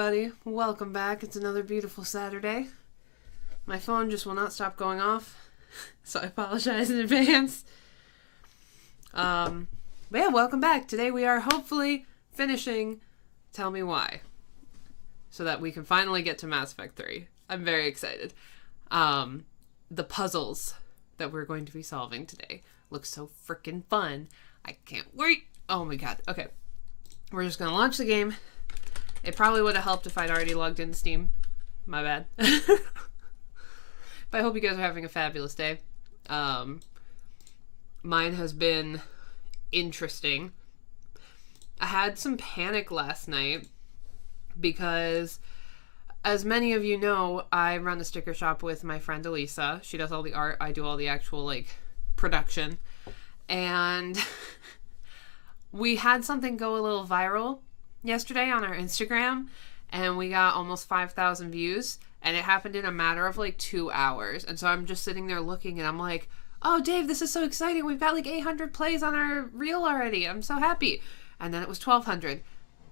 everybody. Welcome back. It's another beautiful Saturday. My phone just will not stop going off, so I apologize in advance. But yeah, welcome back. Today we are hopefully finishing Tell Me Why, so that we can finally get to Mass Effect 3. I'm very excited. The puzzles that we're going to be solving today look so freaking fun. I can't wait. Oh my god. Okay. We're just going to launch the game. It probably would have helped if I'd already logged into Steam. My bad. But I hope you guys are having a fabulous day. Mine has been interesting. I had some panic last night because, as many of you know, I run a sticker shop with my friend Elisa. She does all the art. I do all the actual, production. And we had something go a little viral yesterday on our Instagram, and we got almost 5,000 views, and it happened in a matter of 2 hours. And so I'm just sitting there looking, and I'm like, oh, Dave, this is so exciting. We've got 800 plays on our reel already. I'm so happy. And then it was 1,200,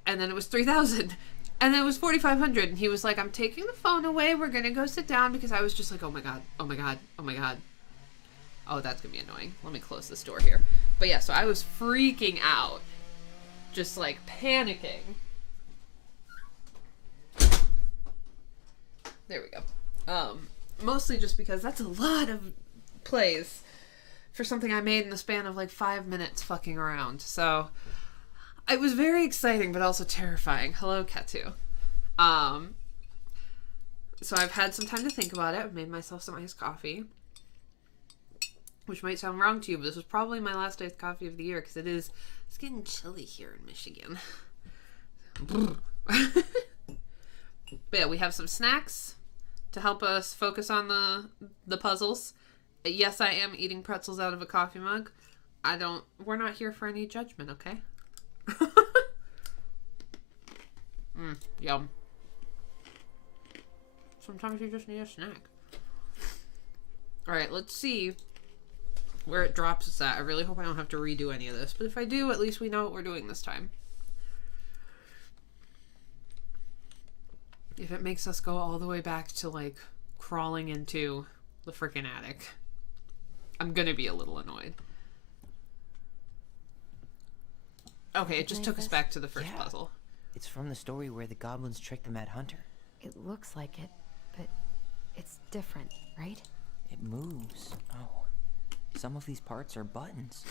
and then it was 3,000, and then it was 4,500. And he was like, I'm taking the phone away. We're going to go sit down, because I was just like, oh my God, oh my God, oh my God. Oh, that's going to be annoying. Let me close this door here. But yeah, so I was freaking out. Just panicking. There we go. Mostly just because that's a lot of plays for something I made in the span of 5 minutes fucking around. So it was very exciting, but also terrifying. Hello, Ketu. So I've had some time to think about it. I've made myself some iced coffee, which might sound wrong to you, but this was probably my last iced coffee of the year, because it's getting chilly here in Michigan. But yeah, we have some snacks to help us focus on the puzzles. Yes, I am eating pretzels out of a coffee mug. We're not here for any judgment, okay? Yum. Sometimes you just need a snack. Alright, let's see where it drops us at. I really hope I don't have to redo any of this, but if I do, at least we know what we're doing this time. If it makes us go all the way back to crawling into the freaking attic, I'm gonna be a little annoyed. Okay, it just took us back to the first puzzle. It's from the story where the goblins tricked the Mad Hunter. It looks like it, but it's different, right? It moves. Oh. Some of these parts are buttons.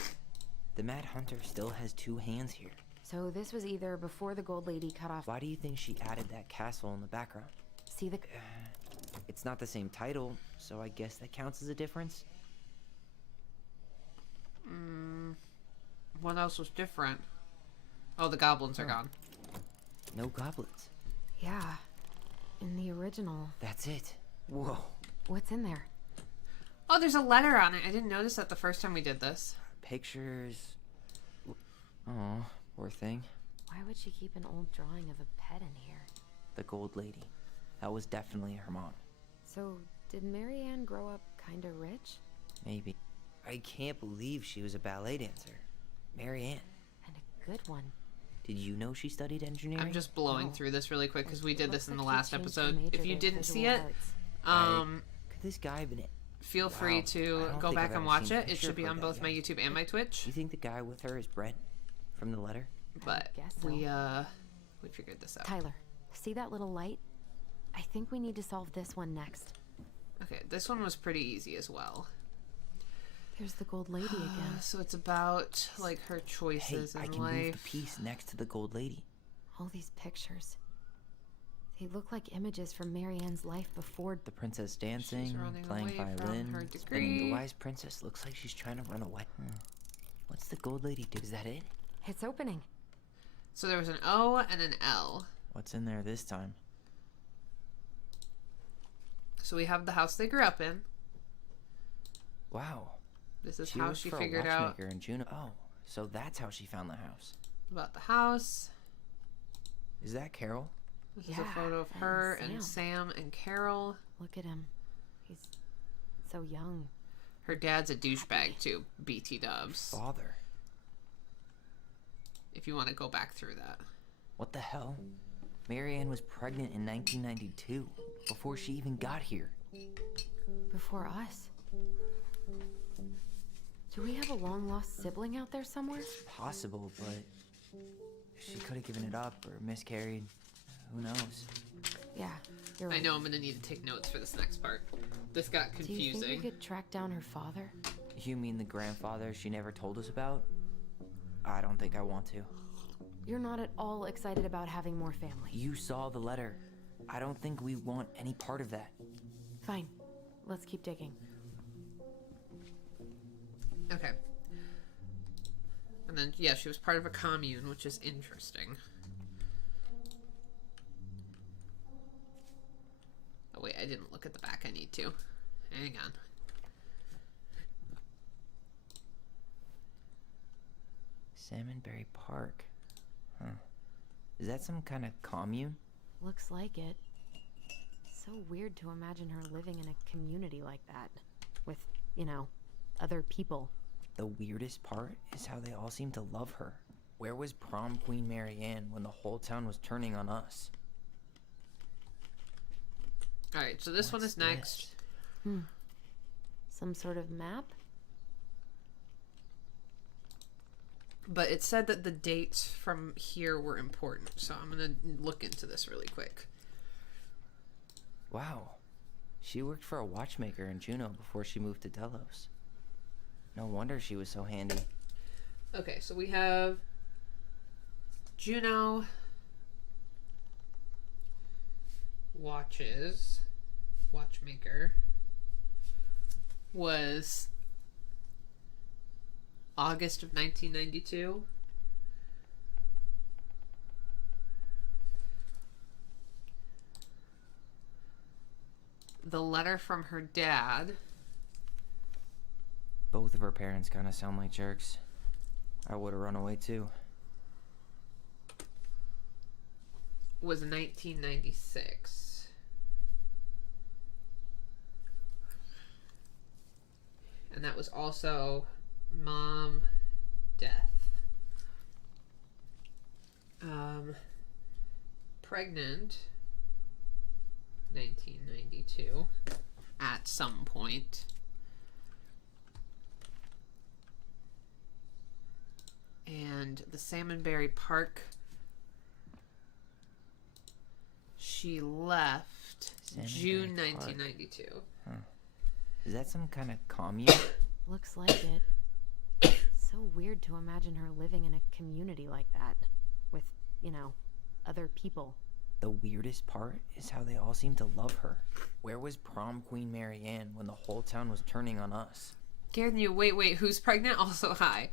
The Mad Hunter still has 2 hands here. So this was either before the Gold Lady cut off... Why do you think she added that castle in the background? See the... It's not the same title, so I guess that counts as a difference? What else was different? Oh, the goblins are gone. No goblins. Yeah. In the original... That's it. Whoa. What's in there? Oh, there's a letter on it. I didn't notice that the first time we did this. Pictures. Oh, poor thing. Why would she keep an old drawing of a pet in here? The Gold Lady. That was definitely her mom. So, did Mary Ann grow up kinda rich? Maybe. I can't believe she was a ballet dancer. Mary Ann. And a good one. Did you know she studied engineering? I'm just blowing through this really quick because we did this in the last episode. If you didn't see it, could this guy have been... Feel free to go back and watch it. It should be on both my YouTube and my Twitch. You think the guy with her is Brent from the letter? But we figured this out. Tyler, see that little light? I think we need to solve this one next. Okay, this one was pretty easy as well. There's the Gold Lady again. So it's about her choices in I can life. move the piece next to the Gold Lady. All these pictures. They look like images from Mary Ann's life before... The princess dancing, playing violin, spinning. The wise princess looks like she's trying to run away. What's the Gold Lady do? Is that it? It's opening. So there was an O and an L. What's in there this time? So we have the house they grew up in. Wow. This is how she figured out... in Juneau. Oh, so that's how she found the house. About the house. Is that Carol? This is a photo of her and Sam and Carol. Look at him. He's so young. Her dad's a douchebag too, BT dubs. Father. If you want to go back through that. What the hell? Marianne was pregnant in 1992, before she even got here. Before us? Do we have a long-lost sibling out there somewhere? It's possible, but she could have given it up or miscarried. Who knows? Yeah, you're right. I know I'm gonna need to take notes for this next part. This got confusing. Do you think we could track down her father? You mean the grandfather she never told us about? I don't think I want to. You're not at all excited about having more family. You saw the letter. I don't think we want any part of that. Fine. Let's keep digging. Okay. And then, yeah, she was part of a commune, which is interesting. Oh, wait, I didn't look at the back. I need to. Hang on. Salmonberry Park. Huh. Is that some kind of commune? Looks like it. So weird to imagine her living in a community like that. With, you know, other people. The weirdest part is how they all seem to love her. Where was prom queen Marianne when the whole town was turning on us? Alright, so this one is next. Some sort of map? But it said that the dates from here were important, so I'm going to look into this really quick. Wow. She worked for a watchmaker in Juneau before she moved to Delos. No wonder she was so handy. Okay, so we have Juneau watchmaker was August of 1992. The letter from her dad. Both of her parents kind of sound like jerks. I would have run away too. Was 1996. And that was also mom death. Pregnant 1992 at some point. And the Salmonberry Park, she left June 1992. Huh. Is that some kind of commune? Looks like it. So weird to imagine her living in a community like that. With, you know, other people. The weirdest part is how they all seem to love her. Where was prom queen Marianne when the whole town was turning on us? Garen, you wait, who's pregnant? Also, hi.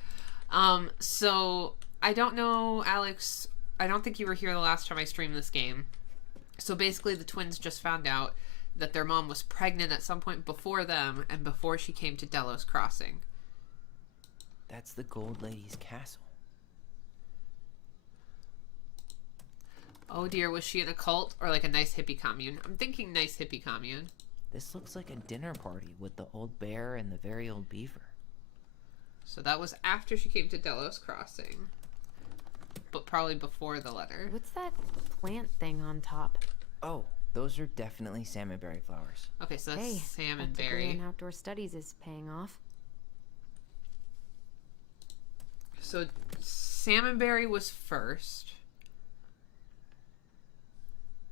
So I don't know, Alex. I don't think you were here the last time I streamed this game. So basically, the twins just found out that their mom was pregnant at some point before them and before she came to Delos Crossing. That's the Gold Lady's castle. Oh dear, was she in a cult or like a nice hippie commune? I'm thinking nice hippie commune. This looks like a dinner party with the old bear and the very old beaver. So that was after she came to Delos Crossing. But probably before the letter. What's that plant thing on top? Oh, those are definitely salmonberry flowers. Okay, so that's Hey, that degree salmonberry. in outdoor studies is paying off. So salmonberry was first.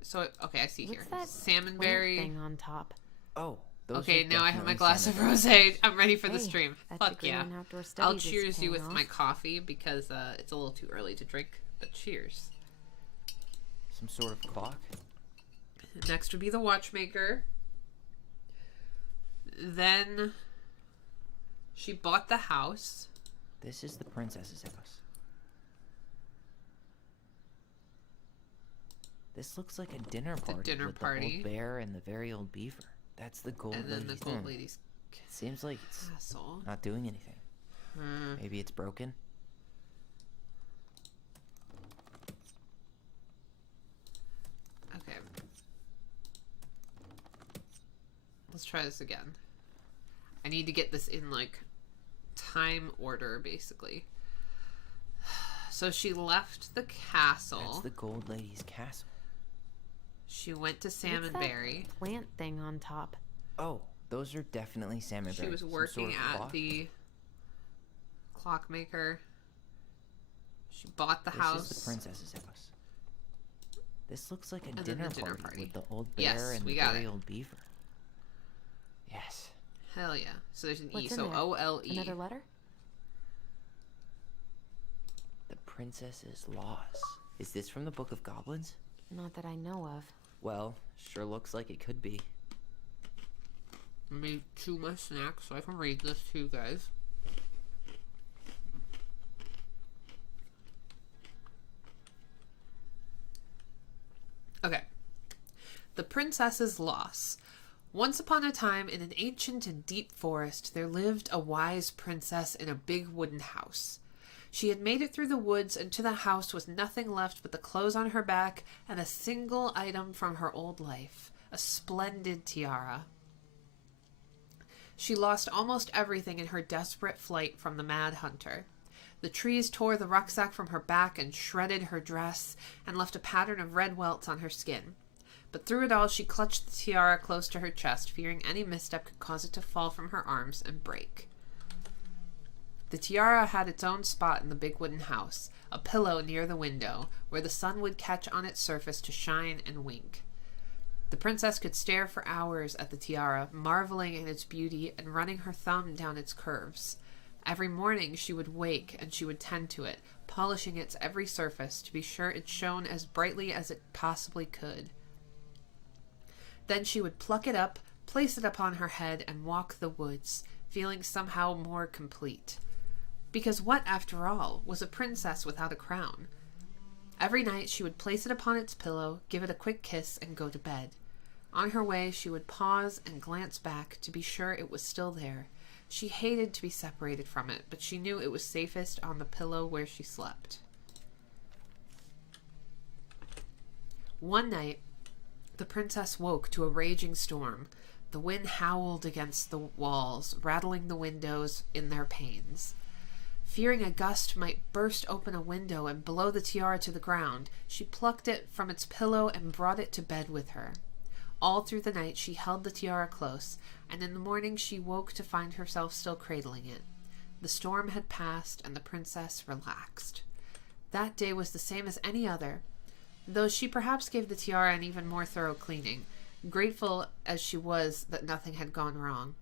So okay, I see here. What's that Salmonberry plant thing on top? Oh, those Okay, are now I have my definitely glass of salmonberry. rosé. I'm ready for the Hey, stream. that Fuck degree yeah. in outdoor I'll studies is cheers you paying with off. my coffee because it's a little too early to drink. But cheers. Some sort of clock? Next would be the watchmaker. Then she bought the house. This is the princess's house. This looks like a dinner party dinner with party. the old bear and the very old beaver. That's the Gold And then the Lady's Gold den. Lady's Seems like it's castle. not doing anything. Maybe it's broken? Okay. Let's try this again. I need to get this in, like, time order, basically. So she left the castle. That's the Gold Lady's castle. She went to What's Salmonberry. that plant thing on top? Oh, those are definitely salmonberries. She was working at the clockmaker. She bought the house. This is the princess's house. This looks like a And dinner, then the dinner party party with the old bear Yes, and we the got very it. old beaver. Yes. Hell yeah. So there's an What's E, in so there? OLE. Another letter? The princess's loss. Is this from the Book of Goblins? Not that I know of. Well, sure looks like it could be. Let me chew my snack so I can read this to you guys. Okay. The Princess's Loss. Once upon a time, in an ancient and deep forest, there lived a wise princess in a big wooden house. She had made it through the woods and to the house with nothing left but the clothes on her back and a single item from her old life, a splendid tiara. She lost almost everything in her desperate flight from the mad hunter. The trees tore the rucksack from her back and shredded her dress and left a pattern of red welts on her skin. But through it all, she clutched the tiara close to her chest, fearing any misstep could cause it to fall from her arms and break. The tiara had its own spot in the big wooden house, a pillow near the window, where the sun would catch on its surface to shine and wink. The princess could stare for hours at the tiara, marveling in its beauty and running her thumb down its curves. Every morning she would wake and she would tend to it, polishing its every surface to be sure it shone as brightly as it possibly could. Then she would pluck it up, place it upon her head, and walk the woods, feeling somehow more complete. Because what, after all, was a princess without a crown? Every night she would place it upon its pillow, give it a quick kiss, and go to bed. On her way she would pause and glance back to be sure it was still there. She hated to be separated from it, but she knew it was safest on the pillow where she slept. One night, the princess woke to a raging storm. The wind howled against the walls, rattling the windows in their panes. Fearing a gust might burst open a window and blow the tiara to the ground, she plucked it from its pillow and brought it to bed with her. All through the night she held the tiara close, and in the morning she woke to find herself still cradling it. The storm had passed, and the princess relaxed. That day was the same as any other, though she perhaps gave the tiara an even more thorough cleaning, grateful as she was that nothing had gone wrong.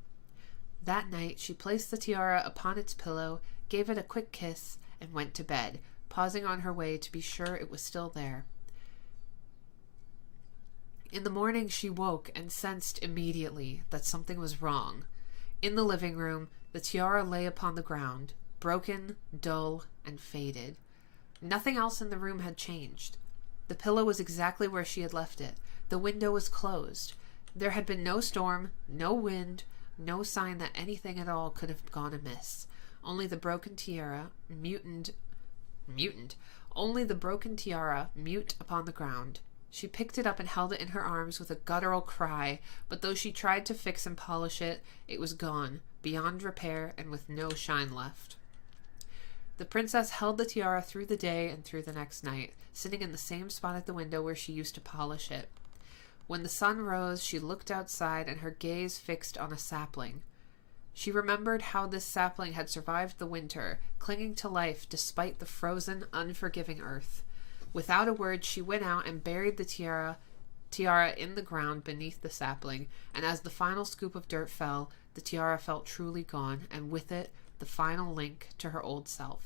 That night she placed the tiara upon its pillow, gave it a quick kiss, and went to bed, pausing on her way to be sure it was still there. In the morning she woke and sensed immediately that something was wrong. In the living room, the tiara lay upon the ground, broken, dull, and faded. Nothing else in the room had changed. The pillow was exactly where she had left it. The window was closed. There had been no storm, no wind, no sign that anything at all could have gone amiss. Only the broken tiara, only the broken tiara, mute upon the ground. She picked it up and held it in her arms with a guttural cry, but though she tried to fix and polish it, it was gone, beyond repair, and with no shine left. The princess held the tiara through the day and through the next night, sitting in the same spot at the window where she used to polish it. When the sun rose, she looked outside and her gaze fixed on a sapling. She remembered how this sapling had survived the winter, clinging to life despite the frozen, unforgiving earth. Without a word, she went out and buried the tiara in the ground beneath the sapling, and as the final scoop of dirt fell, the tiara felt truly gone, and with it, the final link to her old self.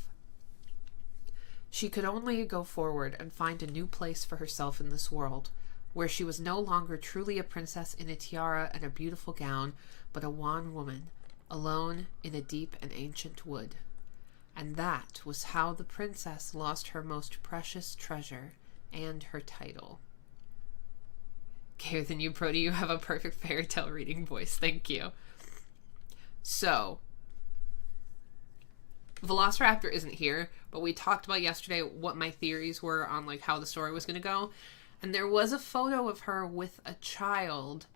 She could only go forward and find a new place for herself in this world, where she was no longer truly a princess in a tiara and a beautiful gown, but a wan woman, alone in a deep and ancient wood. And that was how the princess lost her most precious treasure and her title. Gayer than you, Brody. You have a perfect fairy tale reading voice. Thank you. So, Velociraptor isn't here, but we talked about yesterday what my theories were on like how the story was going to go. And there was a photo of her with a child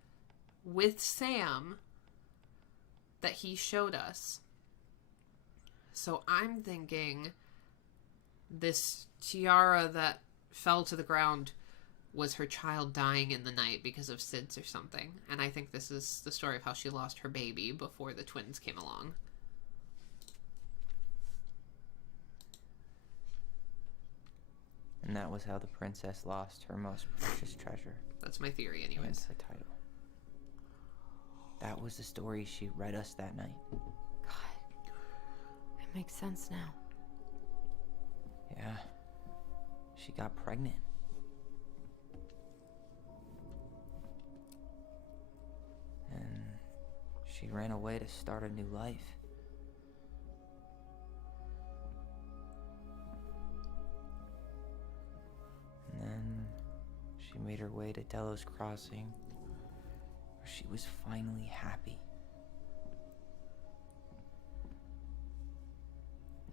with Sam that he showed us. So I'm thinking this tiara that fell to the ground was her child dying in the night because of SIDS or something. And I think this is the story of how she lost her baby before the twins came along. And that was how the princess lost her most precious treasure. That's my theory anyways. That's the title. That was the story she read us that night. God. It makes sense now. Yeah. She got pregnant. And she ran away to start a new life. And then she made her way to Delos Crossing, where she was finally happy.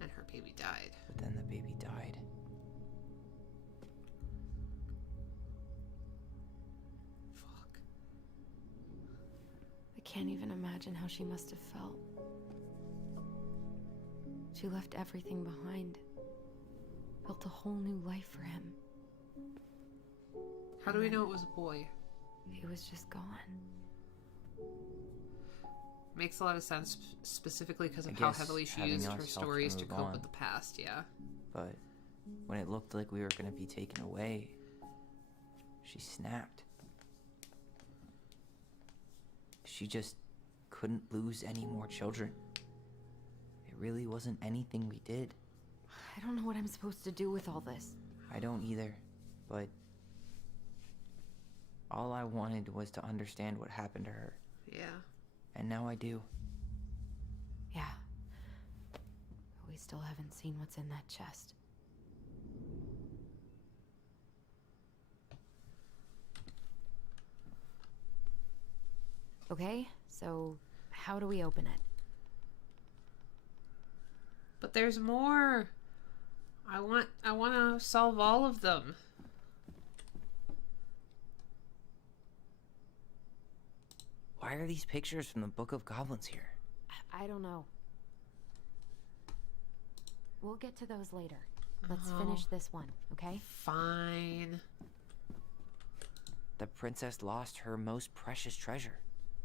And her baby died. But then the baby died. Fuck. I can't even imagine how she must have felt. She left everything behind. Built a whole new life for him. How do we know it was a boy? He was just gone. Makes a lot of sense, specifically because of I how guess heavily she having used us her helped her stories to move cope on. with the past, yeah. But when it looked like we were going to be taken away, she snapped. She just couldn't lose any more children. It really wasn't anything we did. I don't know what I'm supposed to do with all this. I don't either, but all I wanted was to understand what happened to her. Yeah. And now I do. Yeah. But we still haven't seen what's in that chest. Okay, so how do we open it? But there's more. I want to solve all of them. Why are these pictures from the Book of Goblins here? I don't know. We'll get to those later. Let's finish this one, okay? Fine. The princess lost her most precious treasure.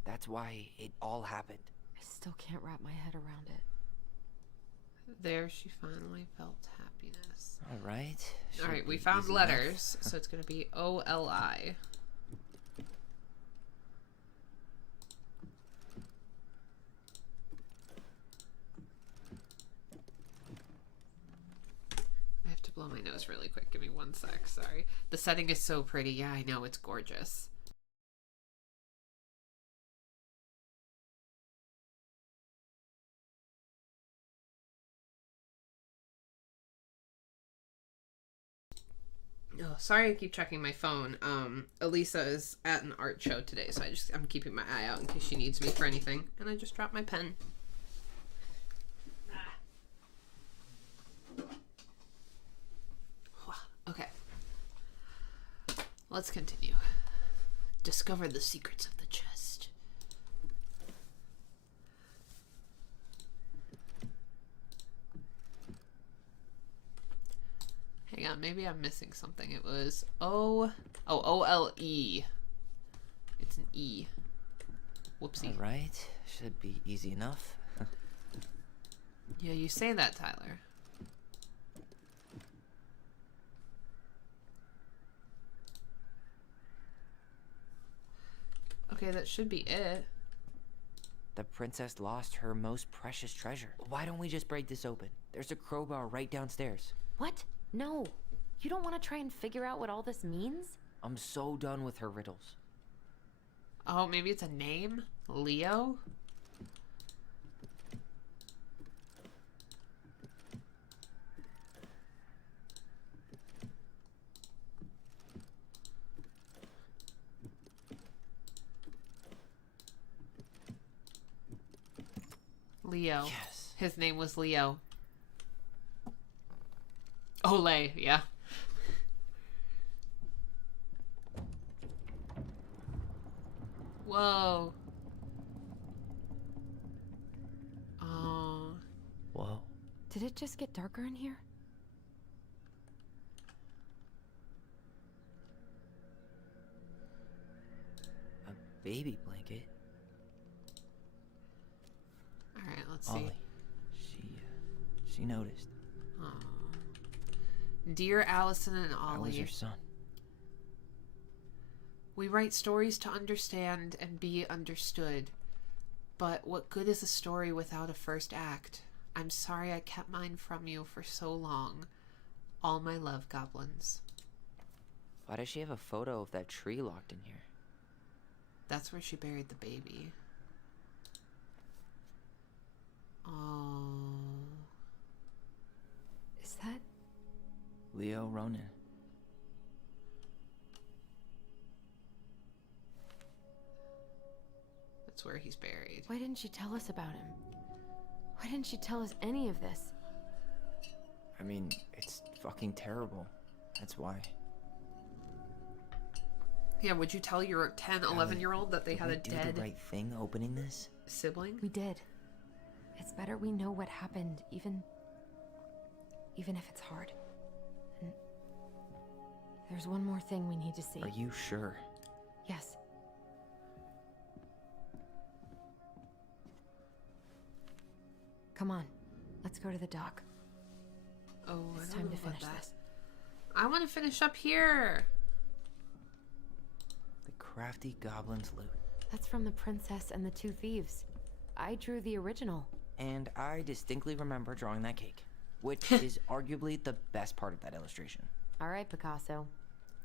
That's why it all happened. I still can't wrap my head around it. There she finally felt happiness. All right. All right, Should we be found easy letters, enough. so it's going to be O-L-I. I have to blow my nose really quick. Give me 1 sec. Sorry. The setting is so pretty. Yeah, I know. It's gorgeous. Oh, sorry I keep checking my phone. Elisa is at an art show today, so I'm keeping my eye out in case she needs me for anything. And I just dropped my pen. Okay. Let's continue. Discover the secrets of the chest. Hang on, maybe I'm missing something. It was O-L-E. It's an E. Whoopsie. All right. Should be easy enough. Yeah, you say that, Tyler. Okay, that should be it. The princess lost her most precious treasure. Why don't we just break this open? There's a crowbar right downstairs. What? No. You don't want to try and figure out what all this means? I'm so done with her riddles. Oh, maybe it's a name? Leo? Leo. Yes. His name was Leo. Ole, yeah. Whoa. Oh. Whoa. Did it just get darker in here? baby blanket. Alright, let's see. Ollie, she noticed. Aw. Dear Allison and How Ollie, was your son? we write stories to understand and be understood. But what good is a story without a first act? I'm sorry I kept mine from you for so long. All my love, goblins. Why does she have a photo of that tree locked in here? That's where she buried the baby. Oh. Is that... Leo Ronan. That's where he's buried. Why didn't she tell us about him? Why didn't she tell us any of this? I mean, it's fucking terrible. That's why. Yeah, would you tell your 10, 11-year-old that they had a Did we dead do the right thing opening this? sibling? We did. It's better we know what happened, even if it's hard. And there's one more thing we need to see. Are you sure? Yes. Come on, let's go to the dock. Oh, It's I time don't to know about finish that. this. I want to finish up here. The crafty goblin's loot. That's from The Princess and the Two Thieves. I drew the original. And I distinctly remember drawing that cake, which is arguably the best part of that illustration. All right, Picasso.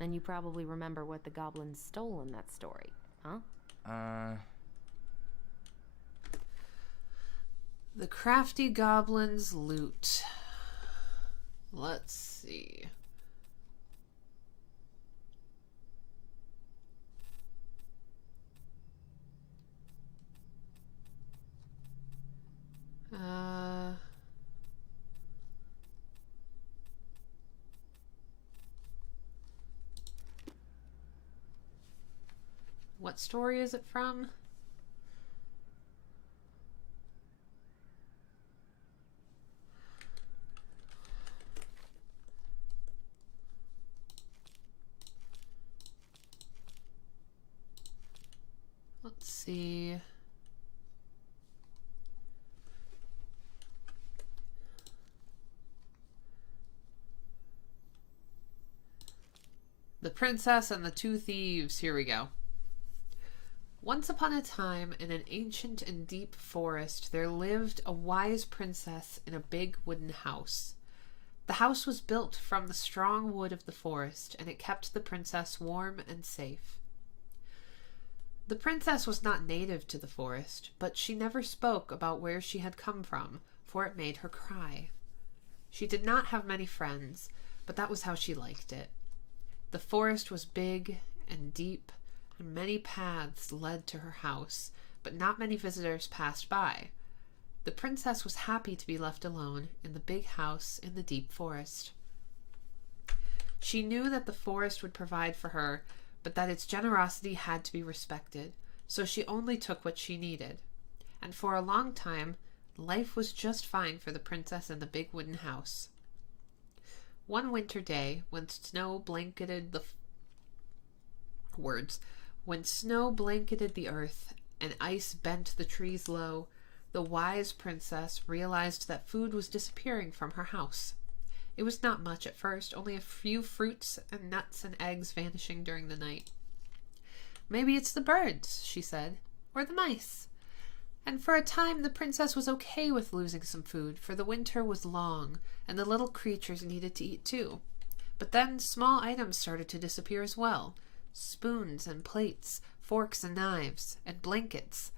And you probably remember what the goblins stole in that story, huh? The crafty goblin's loot. Let's see. What story is it from? Let's see. The Princess and the Two Thieves. Here we go. Once upon a time, in an ancient and deep forest, there lived a wise princess in a big wooden house. The house was built from the strong wood of the forest, and it kept the princess warm and safe. The princess was not native to the forest, but she never spoke about where she had come from, for it made her cry. She did not have many friends, but that was how she liked it. The forest was big and deep, and many paths led to her house, but not many visitors passed by. The princess was happy to be left alone in the big house in the deep forest. She knew that the forest would provide for her, but that its generosity had to be respected, so she only took what she needed. And for a long time, life was just fine for the princess in the big wooden house. One winter day, when snow blanketed the earth and ice bent the trees low, the wise princess realized that food was disappearing from her house. It was not much at first, only a few fruits and nuts and eggs vanishing during the night. "Maybe it's the birds," she said, "or the mice." And for a time the princess was okay with losing some food, for the winter was long, and the little creatures needed to eat too. But then small items started to disappear as well. Spoons and plates, forks and knives, and blankets.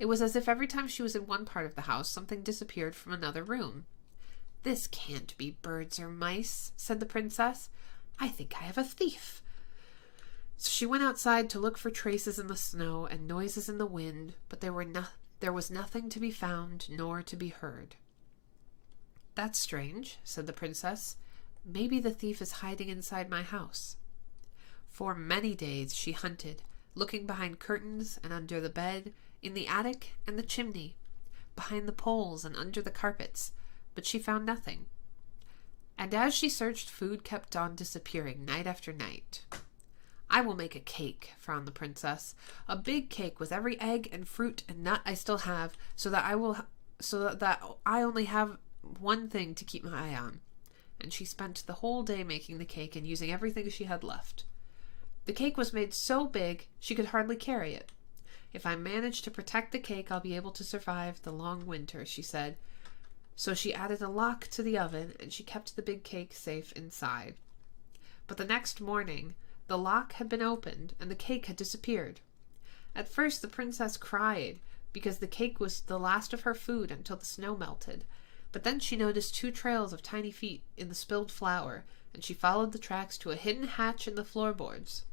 It was as if every time she was in one part of the house, something disappeared from another room. "This can't be birds or mice," said the princess. "I think I have a thief." So she went outside to look for traces in the snow and noises in the wind, but there was nothing to be found nor to be heard. "That's strange," said the princess. "Maybe the thief is hiding inside my house." For many days she hunted, looking behind curtains and under the bed, in the attic and the chimney, behind the poles and under the carpets, but she found nothing. And as she searched, food kept on disappearing night after night. I will make a cake, frowned the princess. A big cake with every egg and fruit and nut I still have, so that I only have one thing to keep my eye on. And she spent the whole day making the cake and using everything she had left. The cake was made so big she could hardly carry it. If I manage to protect the cake, I'll be able to survive the long winter, she said. So she added a lock to the oven, and she kept the big cake safe inside. But the next morning, the lock had been opened, and the cake had disappeared. At first, the princess cried, because the cake was the last of her food until the snow melted. But then she noticed 2 trails of tiny feet in the spilled flour, and she followed the tracks to a hidden hatch in the floorboards.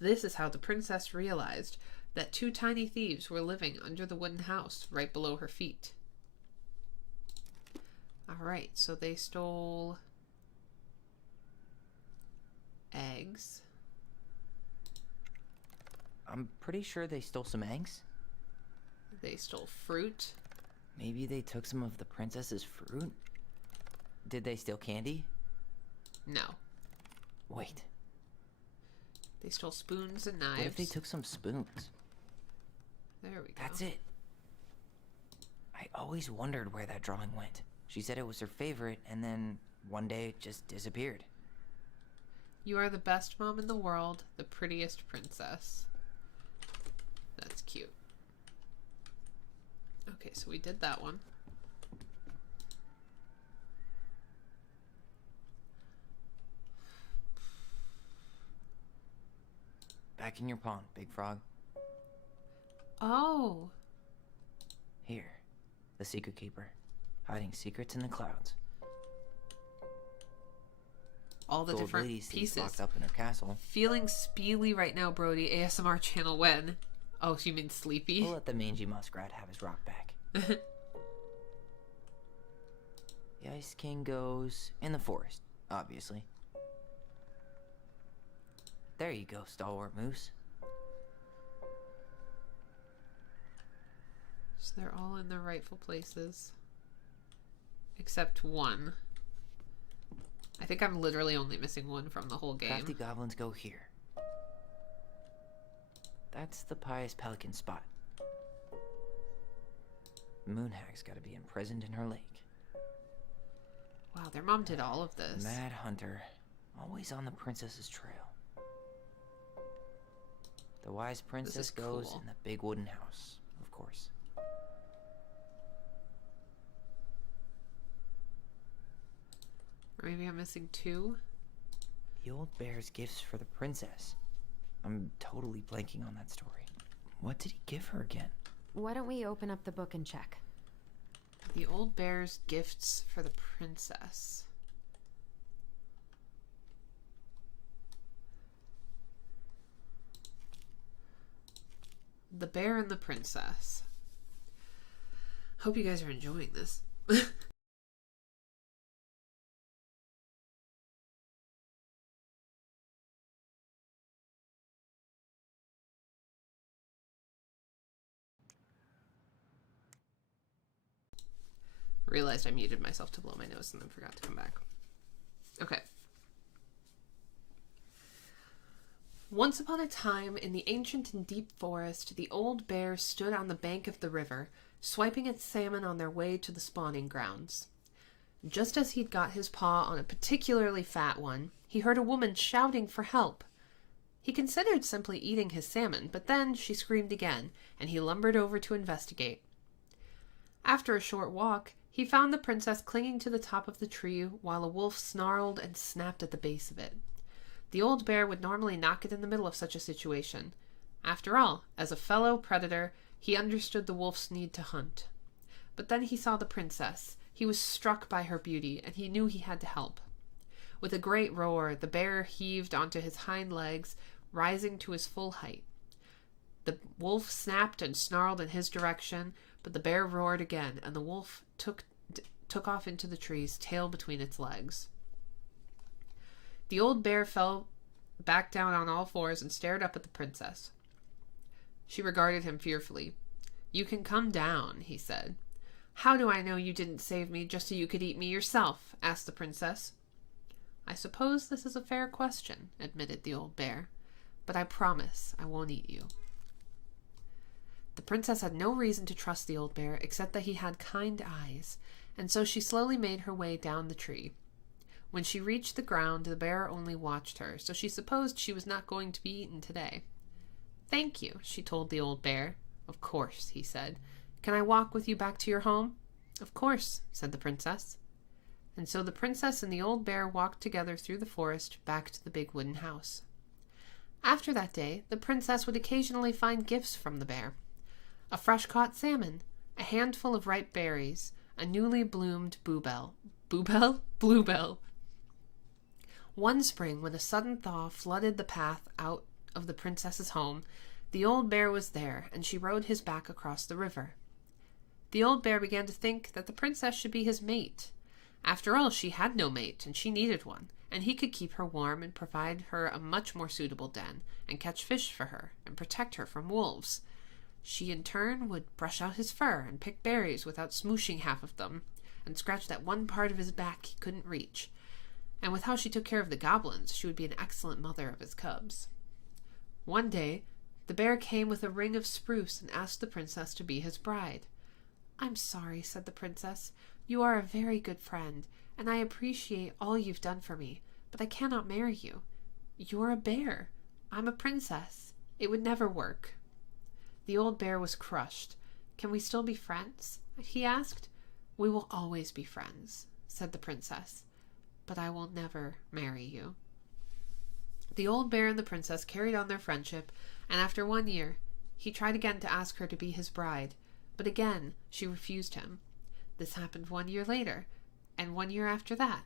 This is how the princess realized that 2 tiny thieves were living under the wooden house right below her feet. Alright, so they stole eggs. I'm pretty sure they stole some eggs. They stole fruit. Maybe they took some of the princess's fruit? Did they steal candy? No. Wait. They stole spoons and knives. What if they took some spoons? There we go. That's it. I always wondered where that drawing went. She said it was her favorite, and then one day it just disappeared. You are the best mom in the world, the prettiest princess. That's cute. Okay, so we did that one. Back in your pond, Big Frog. Oh. Here, the secret keeper, hiding secrets in the clouds. All the Gold different lady stays pieces. locked up in her castle. Feeling speely right now, Brody. ASMR channel when? Oh, you mean sleepy? We'll let the mangy muskrat have his rock back. The Ice King goes in the forest, obviously. There you go, stalwart moose. So they're all in their rightful places. Except one. I think I'm literally only missing one from the whole game. Crafty goblins go here. That's the pious pelican spot. Moonhag's gotta be imprisoned in her lake. Wow, their mom did all of this. Mad hunter, always on the princess's trail. The wise princess goes cool. in the big wooden house, of course. Or maybe I'm missing 2? The old bear's gifts for the princess. I'm totally blanking on that story. What did he give her again? Why don't we open up the book and check? The old bear's gifts for the princess. The Bear and the Princess. Hope you guys are enjoying this. Realized I muted myself to blow my nose and then forgot to come back. Okay. Once upon a time, in the ancient and deep forest, the old bear stood on the bank of the river, swiping its salmon on their way to the spawning grounds. Just as he'd got his paw on a particularly fat one, he heard a woman shouting for help. He considered simply eating his salmon, but then she screamed again, and he lumbered over to investigate. After a short walk, he found the princess clinging to the top of the tree while a wolf snarled and snapped at the base of it. The old bear would normally knock it in the middle of such a situation. After all, as a fellow predator, he understood the wolf's need to hunt. But then he saw the princess. He was struck by her beauty, and he knew he had to help. With a great roar, the bear heaved onto his hind legs, rising to his full height. The wolf snapped and snarled in his direction, but the bear roared again, and the wolf took off into the trees, tail between its legs. The old bear fell back down on all fours and stared up at the princess. She regarded him fearfully. "You can come down," he said. "How do I know you didn't save me just so you could eat me yourself?" asked the princess. I suppose this is a fair question, admitted the old bear, but I promise I won't eat you. The princess had no reason to trust the old bear except that he had kind eyes, and so she slowly made her way down the tree. When she reached the ground, the bear only watched her, so she supposed she was not going to be eaten today. Thank you, she told the old bear. Of course, he said. Can I walk with you back to your home? Of course, said the princess. And so the princess and the old bear walked together through the forest back to the big wooden house. After that day, the princess would occasionally find gifts from the bear. A fresh-caught salmon, a handful of ripe berries, a newly bloomed bluebell. One spring, when a sudden thaw flooded the path out of the princess's home, the old bear was there, and she rode his back across the river. The old bear began to think that the princess should be his mate. After all, she had no mate, and she needed one, and he could keep her warm and provide her a much more suitable den, and catch fish for her, and protect her from wolves. She, in turn, would brush out his fur and pick berries without smooshing half of them, and scratch that one part of his back he couldn't reach. And with how she took care of the goblins, she would be an excellent mother of his cubs. One day, the bear came with a ring of spruce and asked the princess to be his bride. I'm sorry, said the princess. You are a very good friend, and I appreciate all you've done for me, but I cannot marry you. You're a bear. I'm a princess. It would never work. The old bear was crushed. Can we still be friends? He asked. We will always be friends, said the princess, but I will never marry you. The old bear and the princess carried on their friendship, and after 1 year, he tried again to ask her to be his bride, but again she refused him. This happened 1 year later, and 1 year after that,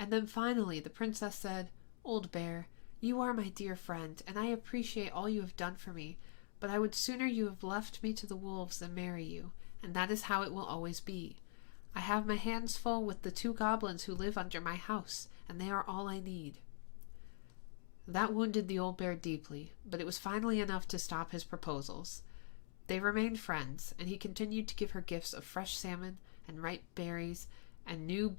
and then finally the princess said, Old bear, you are my dear friend, and I appreciate all you have done for me, but I would sooner you have left me to the wolves than marry you, and that is how it will always be. I have my hands full with the 2 goblins who live under my house, and they are all I need. That wounded the old bear deeply, but it was finally enough to stop his proposals. They remained friends, and he continued to give her gifts of fresh salmon and ripe berries and newly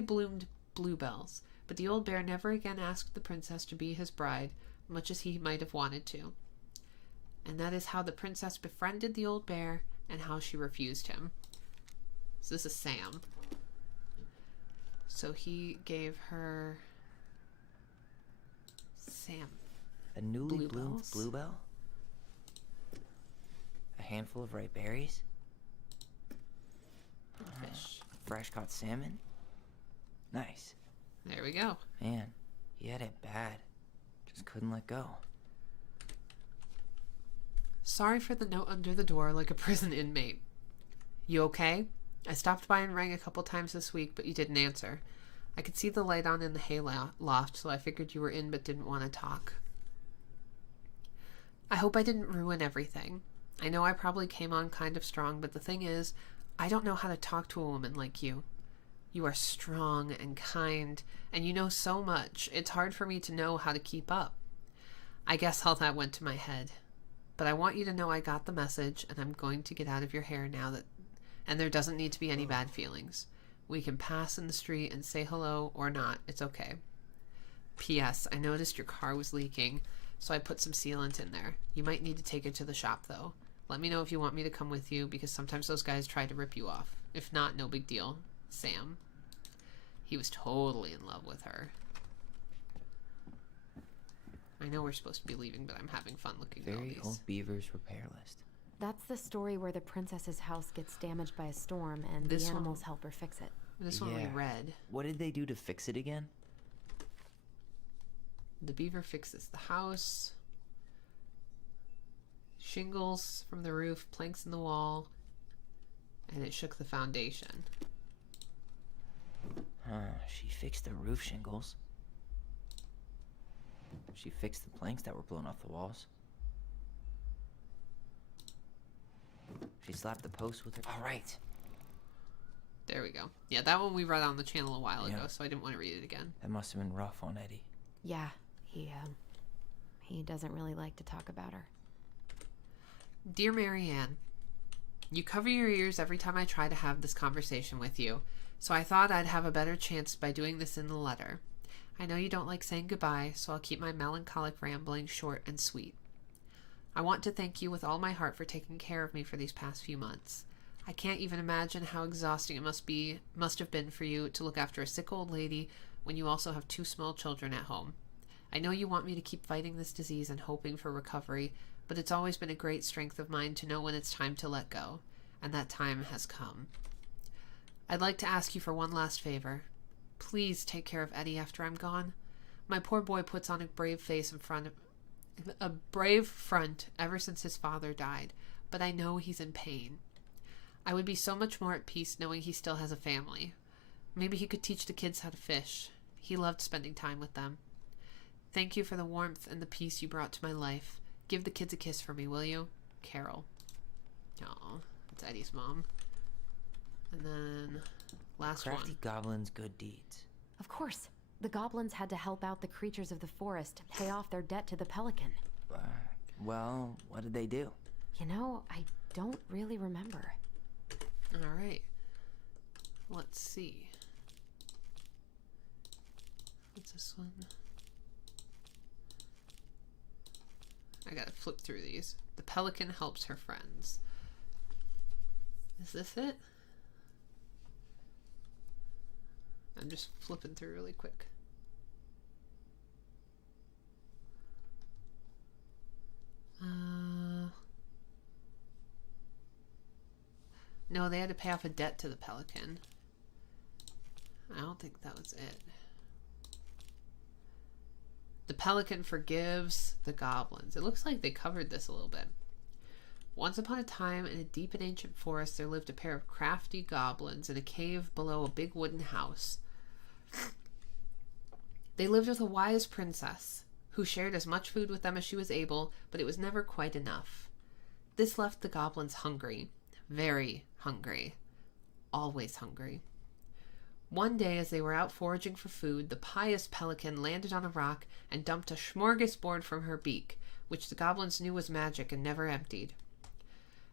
bloomed bluebells, but the old bear never again asked the princess to be his bride, much as he might have wanted to. And that is how the princess befriended the old bear and how she refused him. So this is Sam. So he gave her Sam. A newly bloomed bluebell? A handful of ripe berries? Fish. Fresh caught salmon? Nice. There we go. Man, he had it bad. Just couldn't let go. Sorry for the note under the door like a prison inmate. You okay? I stopped by and rang a couple times this week, but you didn't answer. I could see the light on in the hay loft, so I figured you were in but didn't want to talk. I hope I didn't ruin everything. I know I probably came on kind of strong, but the thing is, I don't know how to talk to a woman like you. You are strong and kind, and you know so much. It's hard for me to know how to keep up. I guess all that went to my head. But I want you to know I got the message, and I'm going to get out of your hair now and there doesn't need to be any bad feelings. We can pass in the street and say hello or not. It's okay. P.S. I noticed your car was leaking, so I put some sealant in there. You might need to take it to the shop, though. Let me know if you want me to come with you, because sometimes those guys try to rip you off. If not, no big deal. Sam. He was totally in love with her. I know we're supposed to be leaving, but I'm having fun looking at all these. Very old beaver's repair list. That's the story where the princess's house gets damaged by a storm and the animals help her fix it. This one we read. What did they do to fix it again? The beaver fixes the house. Shingles from the roof, planks in the wall, and it shook the foundation. She fixed the roof shingles. She fixed the planks that were blown off the walls. She slapped the post with her. All right. There we go. Yeah, that one we read on the channel a while ago, so I didn't want to read it again. That must have been rough on Eddie. Yeah, he doesn't really like to talk about her. Dear Marianne, you cover your ears every time I try to have this conversation with you. So I thought I'd have a better chance by doing this in the letter. I know you don't like saying goodbye, so I'll keep my melancholic rambling short and sweet. I want to thank you with all my heart for taking care of me for these past few months. I can't even imagine how exhausting it must have been for you to look after a sick old lady when you also have 2 small children at home. I know you want me to keep fighting this disease and hoping for recovery, but it's always been a great strength of mine to know when it's time to let go, and that time has come. I'd like to ask you for one last favor. Please take care of Eddie after I'm gone. My poor boy puts on a brave front ever since his father died, but I know he's in pain. I would be so much more at peace knowing he still has a family. Maybe he could teach the kids how to fish. He loved spending time with them. Thank you for the warmth and the peace you brought to my life. Give the kids a kiss for me, will you? Carol. Aw, that's Eddie's mom. And then, last one. Crafty goblins' good deeds. Of course. The goblins had to help out the creatures of the forest to pay off their debt to the pelican. Well, what did they do? You know, I don't really remember. Alright. Let's see. What's this one? I gotta flip through these. The pelican helps her friends. Is this it? I'm just flipping through really quick. No, they had to pay off a debt to the pelican. I don't think that was it. The pelican forgives the goblins. It looks like they covered this a little bit. Once upon a time, in a deep and ancient forest, there lived a pair of crafty goblins in a cave below a big wooden house. They lived with a wise princess, who shared as much food with them as she was able, but it was never quite enough. This left the goblins hungry. Very hungry. Always hungry. One day, as they were out foraging for food, the pious pelican landed on a rock and dumped a smorgasbord from her beak, which the goblins knew was magic and never emptied.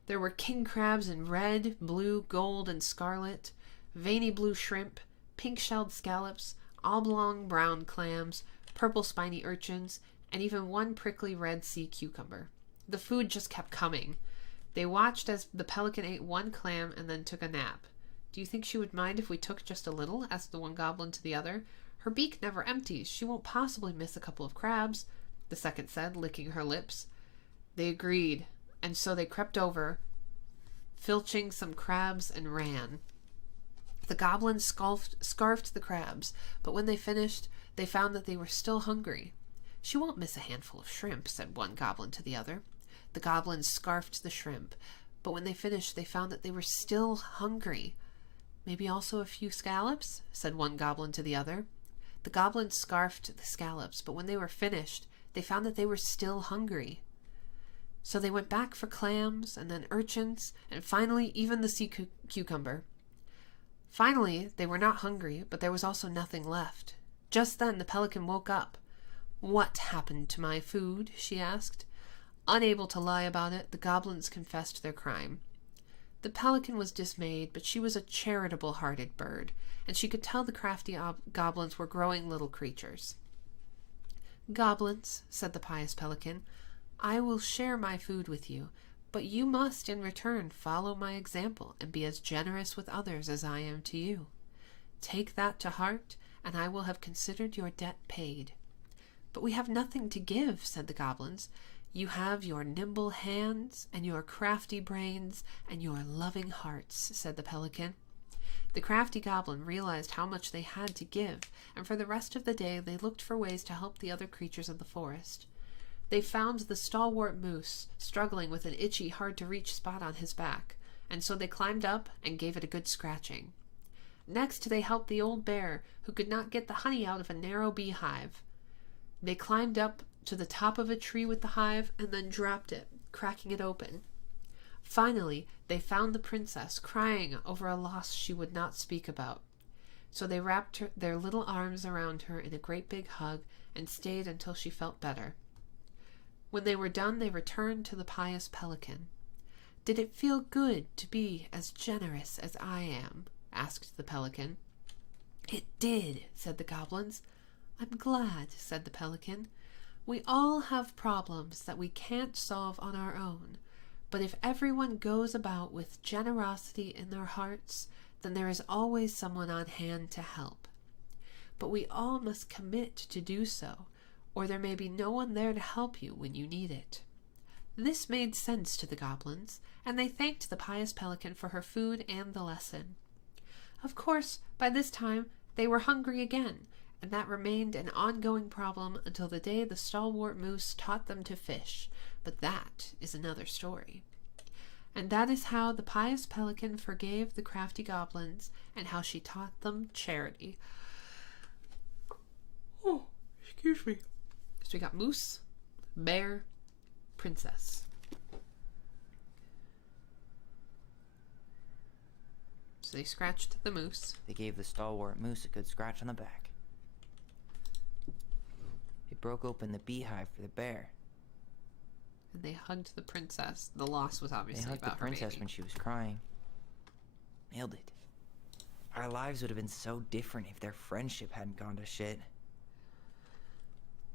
There were king crabs in red, blue, gold, and scarlet, veiny blue shrimp, pink-shelled scallops, oblong brown clams, purple spiny urchins, and even one prickly red sea cucumber. The food just kept coming. They watched as the pelican ate one clam and then took a nap. Do you think she would mind if we took just a little? Asked the one goblin to the other. Her beak never empties. She won't possibly miss a couple of crabs, the second said, licking her lips. They agreed, and so they crept over, filching some crabs, and ran. The goblins scarfed the crabs, but when they finished, they found that they were still hungry. She won't miss a handful of shrimp, said one goblin to the other. The goblins scarfed the shrimp, but when they finished, they found that they were still hungry. Maybe also a few scallops, said one goblin to the other. The goblins scarfed the scallops, but when they were finished, they found that they were still hungry. So they went back for clams, and then urchins, and finally even the sea cucumber. Finally, they were not hungry, but there was also nothing left. Just then the pelican woke up. What happened to my food? She asked. Unable to lie about it, the goblins confessed their crime. The pelican was dismayed, but she was a charitable-hearted bird, and she could tell the crafty goblins were growing little creatures. Goblins, said the pious pelican, I will share my food with you, but you must, in return, follow my example and be as generous with others as I am to you. Take that to heart, and I will have considered your debt paid. But we have nothing to give, said the goblins. You have your nimble hands, and your crafty brains, and your loving hearts, said the pelican. The crafty goblin realized how much they had to give, and for the rest of the day they looked for ways to help the other creatures of the forest. They found the stalwart moose struggling with an itchy, hard-to-reach spot on his back, and so they climbed up and gave it a good scratching. Next, they helped the old bear, who could not get the honey out of a narrow beehive. They climbed up to the top of a tree with the hive and then dropped it, cracking it open. Finally, they found the princess crying over a loss she would not speak about. So they wrapped their little arms around her in a great big hug and stayed until she felt better. When they were done, they returned to the pious pelican. Did it feel good to be as generous as I am? asked the pelican. It did, said the goblins. I'm glad, said the pelican. We all have problems that we can't solve on our own, but if everyone goes about with generosity in their hearts, then there is always someone on hand to help. But we all must commit to do so, or there may be no one there to help you when you need it. This made sense to the goblins, and they thanked the pious pelican for her food and the lesson. Of course, by this time, they were hungry again, and that remained an ongoing problem until the day the stalwart moose taught them to fish, but that is another story. And that is how the pious pelican forgave the crafty goblins, and how she taught them charity. Oh, excuse me. So we got moose, bear, princess. So they scratched the moose. They gave the stalwart moose a good scratch on the back. They broke open the beehive for the bear. And they hugged the princess. The loss was obviously about her baby. They hugged the princess when she was crying. Nailed it. Our lives would have been so different if their friendship hadn't gone to shit.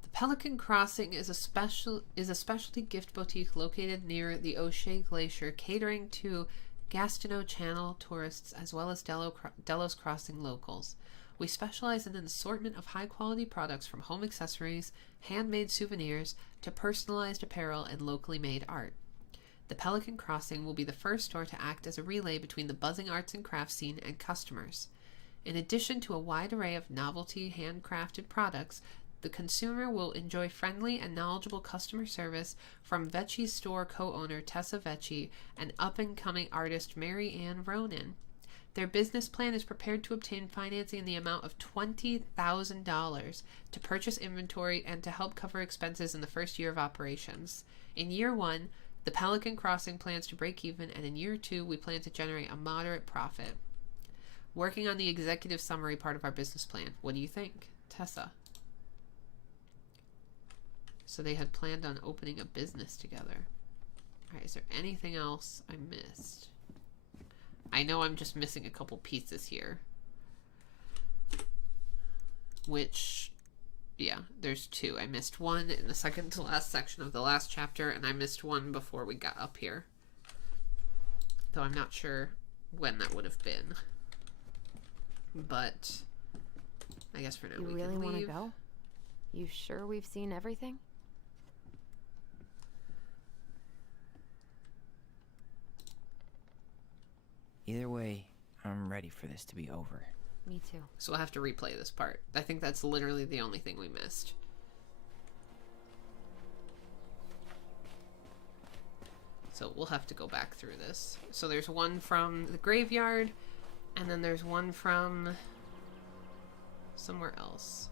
The Pelican Crossing is a specialty gift boutique located near the O'Shea Glacier, catering to Gastineau Channel tourists as well as Delos Crossing locals. We specialize in an assortment of high-quality products from home accessories, handmade souvenirs, to personalized apparel and locally made art. The Pelican Crossing will be the first store to act as a relay between the buzzing arts and crafts scene and customers. In addition to a wide array of novelty handcrafted products, the consumer will enjoy friendly and knowledgeable customer service from Vecchi's store co-owner Tessa Vecchi and up-and-coming artist Mary Ann Ronan. Their business plan is prepared to obtain financing in the amount of $20,000 to purchase inventory and to help cover expenses in the first year of operations. In year 1, the Pelican Crossing plans to break even, and in year 2, we plan to generate a moderate profit. Working on the executive summary part of our business plan. What do you think, Tessa? So they had planned on opening a business together. Alright, is there anything else I missed? I know I'm just missing a couple pieces here. Which, yeah, there's 2. I missed one in the second to last section of the last chapter, and I missed one before we got up here. Though I'm not sure when that would have been. But I guess for now we can leave. You really want to go? You sure we've seen everything? Either way, I'm ready for this to be over. Me too. So we'll have to replay this part. I think that's literally the only thing we missed. So we'll have to go back through this. So there's one from the graveyard, and then there's one from somewhere else.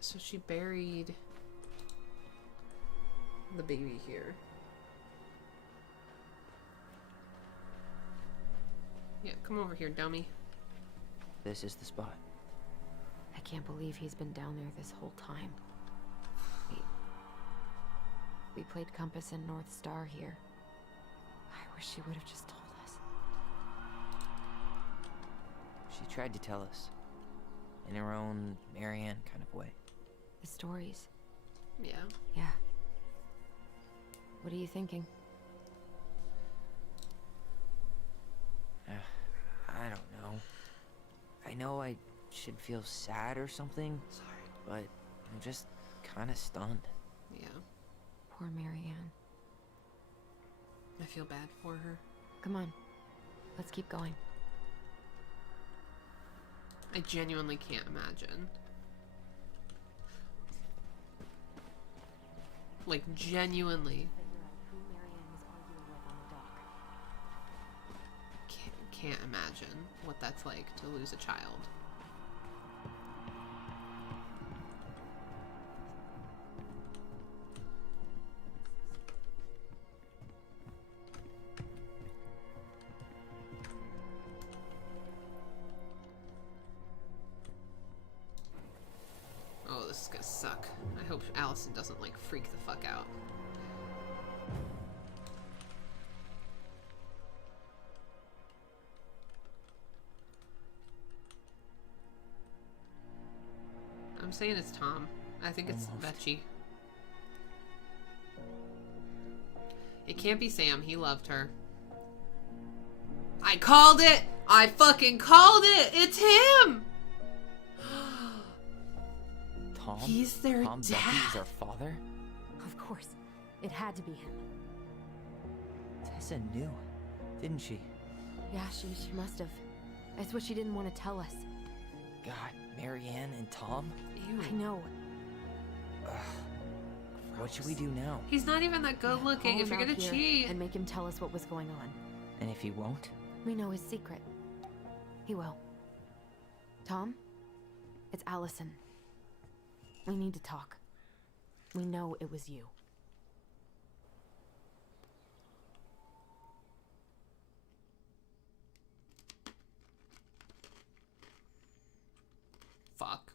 So she buried the baby here. Yeah, come over here, dummy. This is the spot. I can't believe he's been down there this whole time. We played Compass and North Star here. I wish she would have just told us. She tried to tell us. In her own Marianne kind of way. The stories. Yeah. Yeah. What are you thinking? I don't know. I know I should feel sad or something. Sorry. But I'm just kind of stunned. Yeah. Poor Marianne. I feel bad for her. Come on. Let's keep going. I genuinely can't imagine. Like, genuinely. Can't imagine what that's like to lose a child. Oh, this is gonna suck. I hope Allison doesn't, like, freak the fuck out. I'm saying it's Tom. I think it's Vetchy. It can't be Sam. He loved her. I called it! I fucking called it! It's him! Tom? He's their Tom dad. Becky is our father? Of course. It had to be him. Tessa knew, didn't she? Yeah, she must have. That's what she didn't want to tell us. God, Marianne and Tom? Ew. I know. What should we do now? He's not even that good looking. Call If you're him gonna out here cheat. and make him tell us what was going on. And if he won't? We know his secret. He will. Tom? It's Allison. We need to talk. We know it was you. Fuck.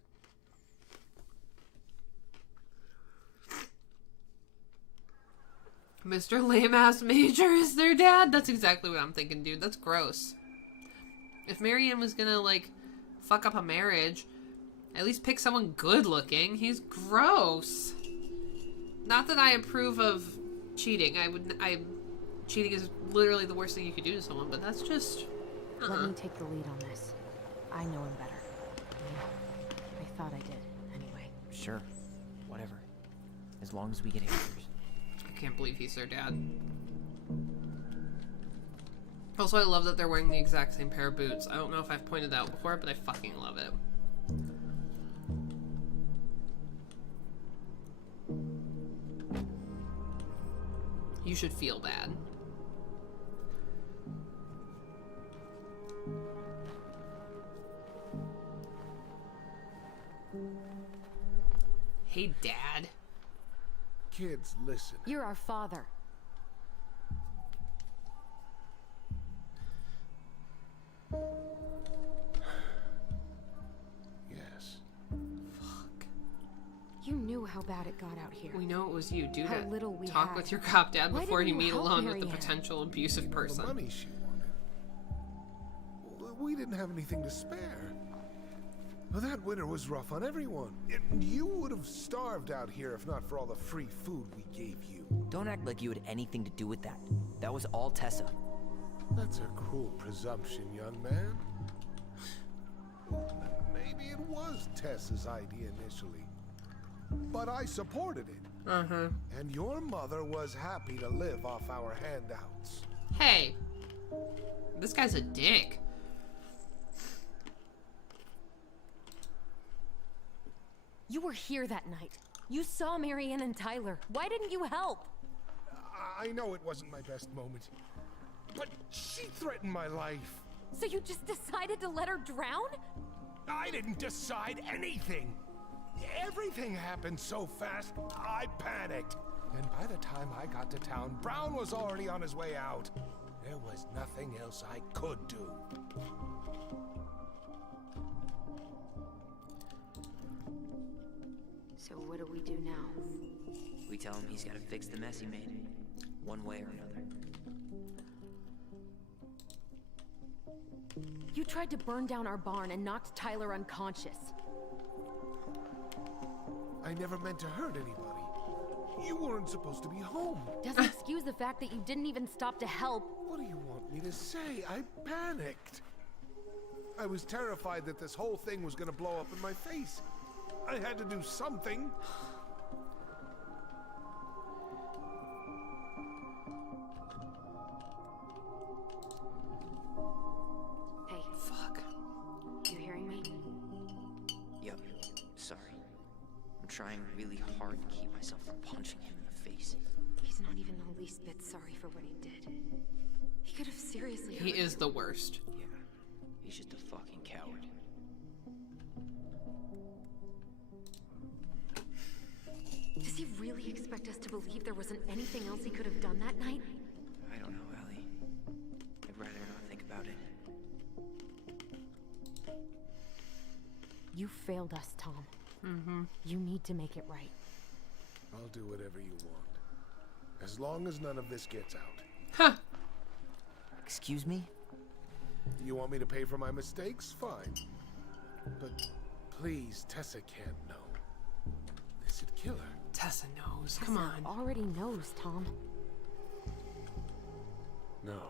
Mr. Lame-ass Major is their dad? That's exactly what I'm thinking, dude. That's gross. If Marianne was gonna, like, fuck up a marriage, at least pick someone good looking. He's gross. Not that I approve of cheating. Cheating is literally the worst thing you could do to someone, but that's just... Let me take the lead on this. I know him better. I thought I did, anyway. Sure. Whatever. As long as we get answers. I can't believe he's their dad. Also, I love that they're wearing the exact same pair of boots. I don't know if I've pointed that out before, but I fucking love it. You should feel bad. Hey, Dad. Kids, listen. You're our father. Yes. Fuck. You knew how bad it got out here. We know it was you. Do How that. little we Talk had. with your cop dad Why before didn't you you meet help alone with the Marianne? potential abusive The person. money she wanted. We didn't have anything to spare. Well, that winter was rough on everyone. You would have starved out here if not for all the free food we gave you. Don't act like you had anything to do with that. That was all Tessa. That's a cruel presumption, young man. Maybe it was Tessa's idea initially. But I supported it. Uh-huh. And your mother was happy to live off our handouts. Hey. This guy's a dick. You were here that night. You saw Marianne and Tyler. Why didn't you help? I know it wasn't my best moment. But she threatened my life. So you just decided to let her drown? I didn't decide anything. Everything happened so fast, I panicked. And by the time I got to town, Brown was already on his way out. There was nothing else I could do. So what do we do now? We tell him he's got to fix the mess he made. One way or another. You tried to burn down our barn and knocked Tyler unconscious. I never meant to hurt anybody. You weren't supposed to be home. Doesn't excuse the fact that you didn't even stop to help. What do you want me to say? I panicked. I was terrified that this whole thing was gonna blow up in my face. I had to do something. Hey, Fuck. you hearing me? Yep. Sorry. I'm trying really hard to keep myself from punching him in the face. He's not even the least bit sorry for what he did. He could have seriously He hurt is you. the worst. Yeah. He's just a fucking coward. Does he really expect us to believe there wasn't anything else he could have done that night? I don't know, Ellie. I'd rather not think about it. You failed us, Tom. Mm-hmm. You need to make it right. I'll do whatever you want. As long as none of this gets out. Huh. Excuse me? You want me to pay for my mistakes? Fine. But please, Tessa can't know. should kill her. Tessa knows. Tessa Come on. already knows, Tom. No.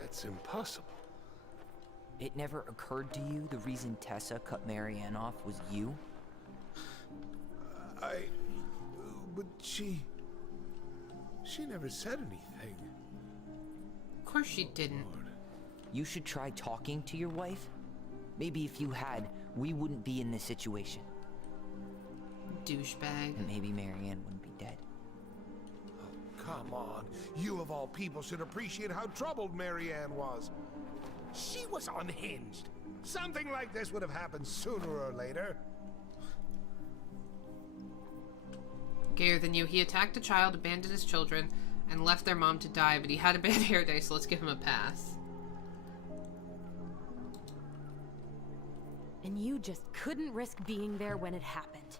That's impossible. It never occurred to you the reason Tessa cut Marianne off was you? But she never said anything. Of course she didn't. Lord. You should try talking to your wife. Maybe if you had, we wouldn't be in this situation. Douchebag. And maybe Marianne wouldn't be dead. Oh, come on. You of all people should appreciate how troubled Marianne was. She was unhinged. Something like this would have happened sooner or later. Gayer than you. He attacked a child, abandoned his children, and left their mom to die, but he had a bad hair day, so let's give him a pass. And you just couldn't risk being there when it happened.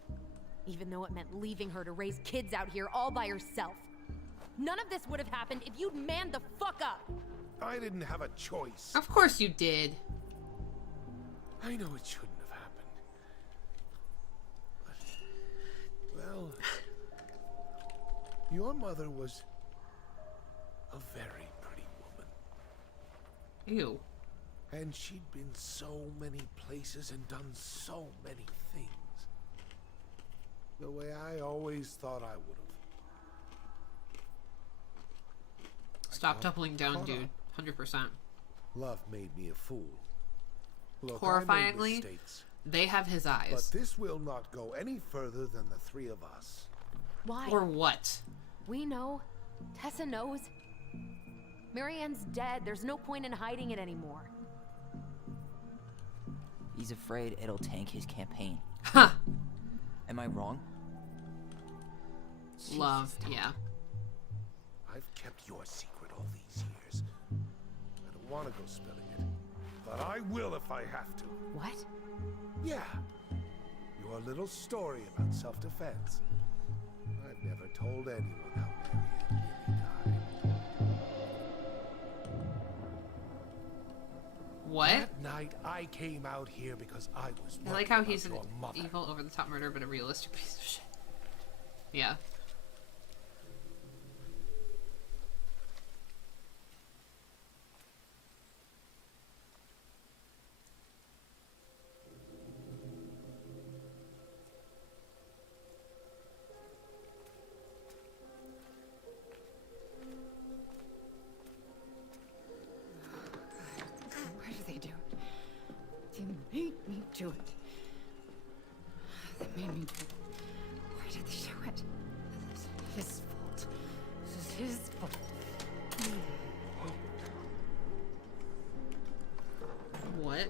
Even though it meant leaving her to raise kids out here all by herself. None of this would have happened if you'd manned the fuck up. I didn't have a choice. Of course you did. I know it shouldn't have happened. But, well, your mother was a very pretty woman. Ew. And she'd been so many places and done so many things. The way I always thought I would have. Stop doubling down, dude. 100%. Love made me a fool. Look, I made Horrifyingly, mistakes, they have his eyes. but this will not go any further than the three of us. Why? Or what? We know. Tessa knows. Marianne's dead. There's no point in hiding it anymore. He's afraid it'll tank his campaign. Huh. Am I wrong? Love, yeah. I've kept your secret all these years. I don't want to go spilling it, but I will if I have to. What? Yeah, your little story about self-defense. I've never told anyone how Marianne really died. What? That night, I came out here because I was. I like how worried he's an about your mother. evil, over-the-top murderer, but a realistic piece of shit. Yeah. Why do they do it? They made me do it. They made me do it. Why did they do it? This is his fault. This is his fault. What?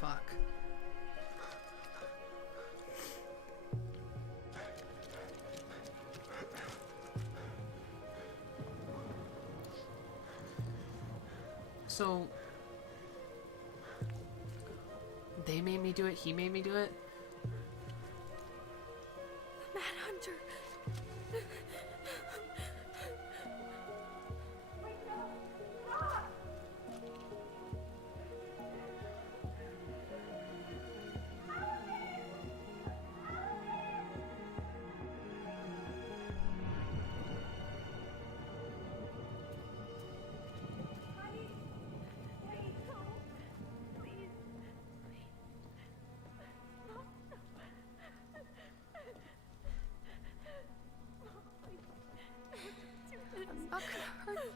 Fuck. So they made me do it, he made me do it. Mad Hunter. I'm not gonna hurt you.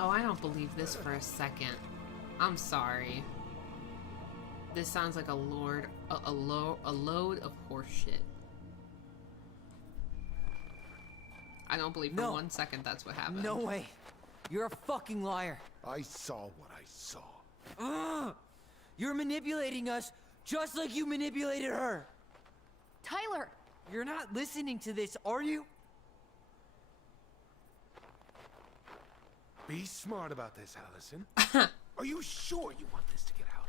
Oh, I don't believe this for a second. I'm sorry. This sounds like a load of horseshit. I don't believe for No. 1 second that's what happened. No way. You're a fucking liar. I saw what I saw. You're manipulating us just like you manipulated her. Tyler! You're not listening to this, are you? Be smart about this, Allison. Are you sure you want this to get out?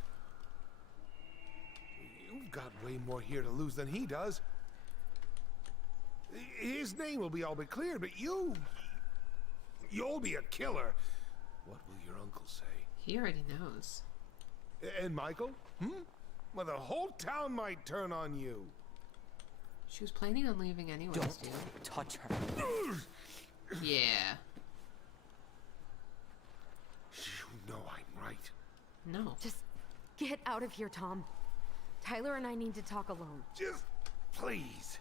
You've got way more here to lose than he does. His name will be all but clear, but you'll be a killer. What will your uncle say? He already knows. And Michael? Well, the whole town might turn on you. She was planning on leaving anyways, Don't dude. touch her. Yeah. You know I'm right. No. Just get out of here, Tom. Tyler and I need to talk alone. Just please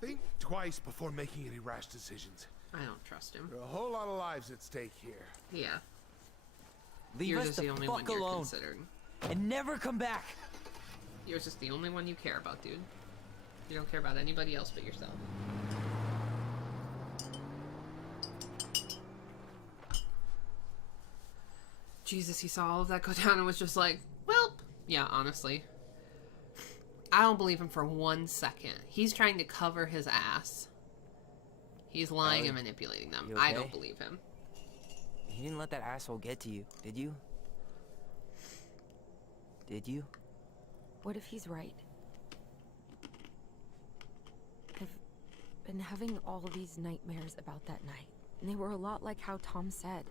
think twice before making any rash decisions. I don't trust him. There are a whole lot of lives at stake here. Yeah. Leave Yours us is the only one fuck you're alone considering. and never come back. Yours is the only one you care about, dude. You don't care about anybody else but yourself. Jesus, he saw all of that go down and was just like, well, yeah, honestly. I don't believe him for 1 second. He's trying to cover his ass. He's lying and manipulating them. You I okay? don't believe him. You didn't let that asshole get to you, did you? Did you? What if he's right? I've been having all these nightmares about that night, and they were a lot like how Tom said.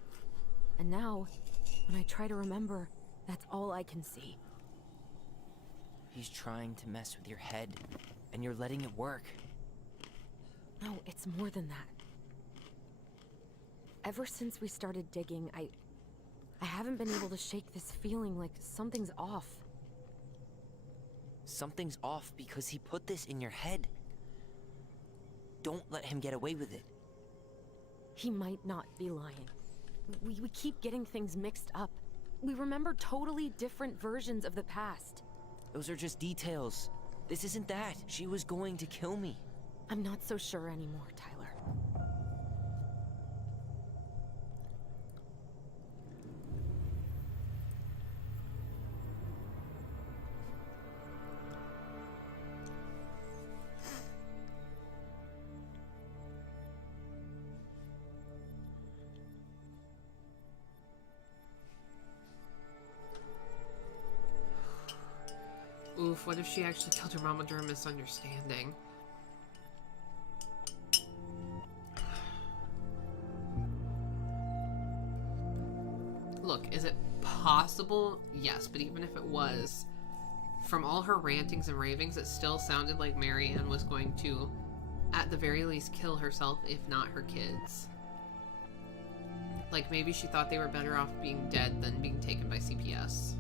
And now, when I try to remember, that's all I can see. He's trying to mess with your head, and you're letting it work. No, it's more than that. Ever since we started digging, I haven't been able to shake this feeling like something's off. Something's off because he put this in your head. Don't let him get away with it. He might not be lying. We keep getting things mixed up. We remember totally different versions of the past. Those are just details. This isn't that. She was going to kill me. I'm not so sure anymore, Tyler. Oof, what if she actually killed her mama during a misunderstanding? Look, is it possible? Yes, but even if it was, from all her rantings and ravings, it still sounded like Marianne was going to, at the very least, kill herself, if not her kids. Like, maybe she thought they were better off being dead than being taken by CPS.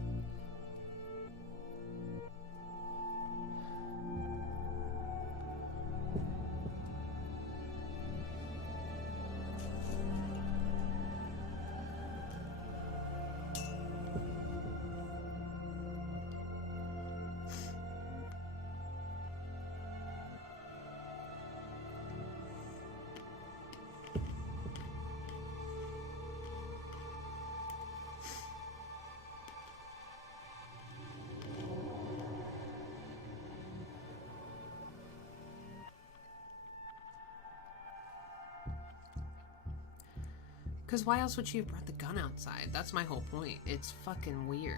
Because why else would she have brought the gun outside? That's my whole point. It's fucking weird.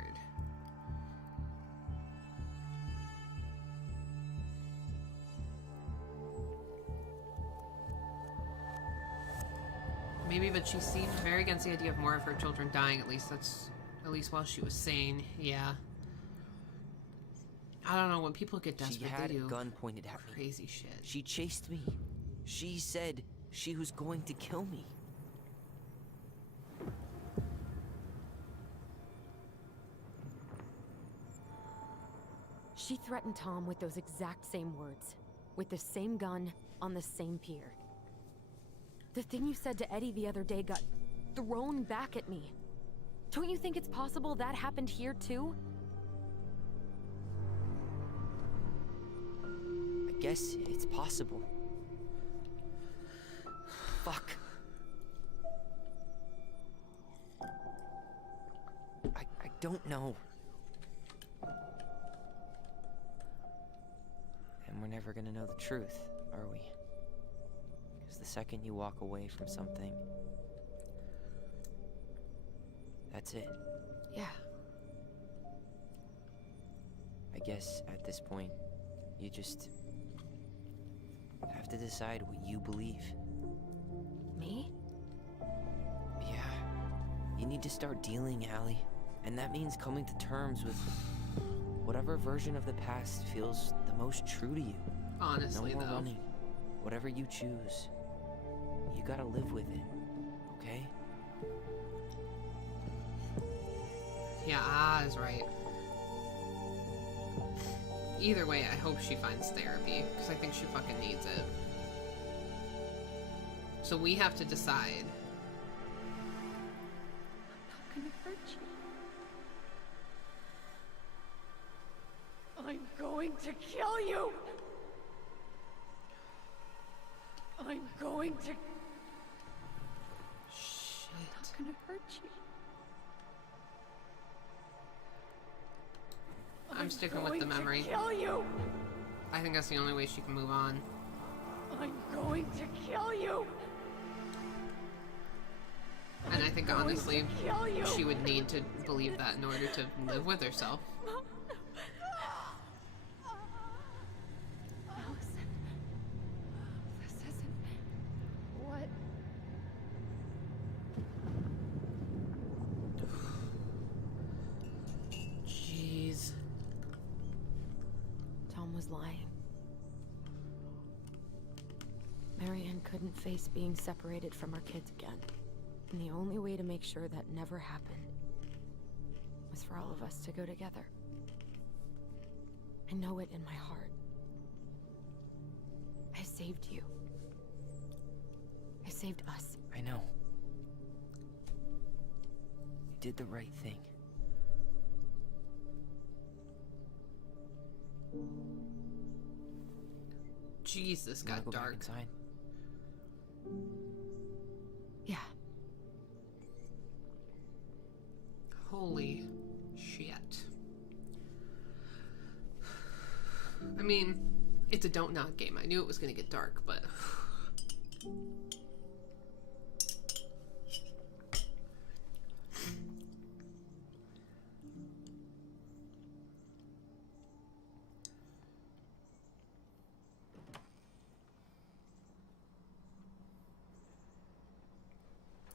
Maybe, but she seemed very against the idea of more of her children dying. At least while she was sane. Yeah. I don't know. When people get desperate, She had they do a gun pointed at me. crazy shit. She chased me. She said she was going to kill me. She threatened Tom with those exact same words, with the same gun on the same pier. The thing you said to Eddie the other day got thrown back at me. Don't you think it's possible that happened here too? I guess it's possible. Fuck. don't know. And we're never gonna know the truth, are we? Because the second you walk away from something, that's it. Yeah. I guess at this point, you just have to decide what you believe. Me? Yeah. You need to start dealing, Allie. And that means coming to terms with whatever version of the past feels the most true to you. Honestly, no more though. running. Whatever you choose, you gotta live with it, okay? Yeah, Ah is right. Either way, I hope she finds therapy, because I think she fucking needs it. So we have to decide. I'm not gonna hurt you. I'm going to kill you! I'm going to... Shit. I'm not gonna hurt you. I'm sticking with the memory. Kill you! I think that's the only way she can move on. I'm going to kill you! And I think honestly, Kill you! she would need to believe that in order to live with herself. Allison, this isn't what... Jeez. Tom was lying. Marianne couldn't face being separated from her kids again. And the only way to make sure that never happened was for all of us to go together. I know it in my heart. I saved you. I saved us. I know. You did the right thing. Jeez, this You wanna got go back dark. inside? Yeah. Holy shit. I mean, it's a DontNod game. I knew it was gonna get dark, but...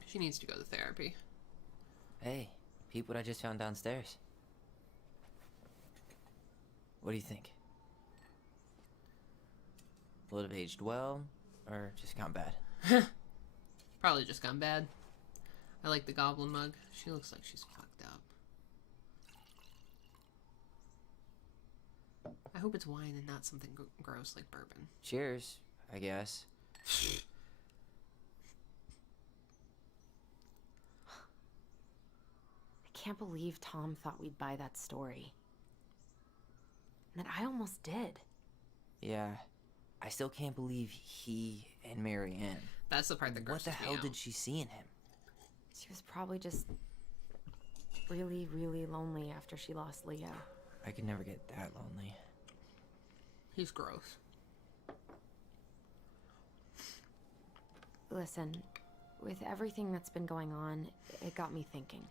She needs to go to therapy. Hey, peep what I just found downstairs. What do you think? Will it have aged well, or just gone bad? Probably just gone bad. I like the goblin mug. She looks like she's fucked up. I hope it's wine and not something gross like bourbon. Cheers, I guess. I can't believe Tom thought we'd buy that story. And that I almost did. Yeah, I still can't believe he and Marianne. That's the part that grosses What the me hell out. did she see in him? She was probably just really, really lonely after she lost Leo. I could never get that lonely. He's gross. Listen, with everything that's been going on, it got me thinking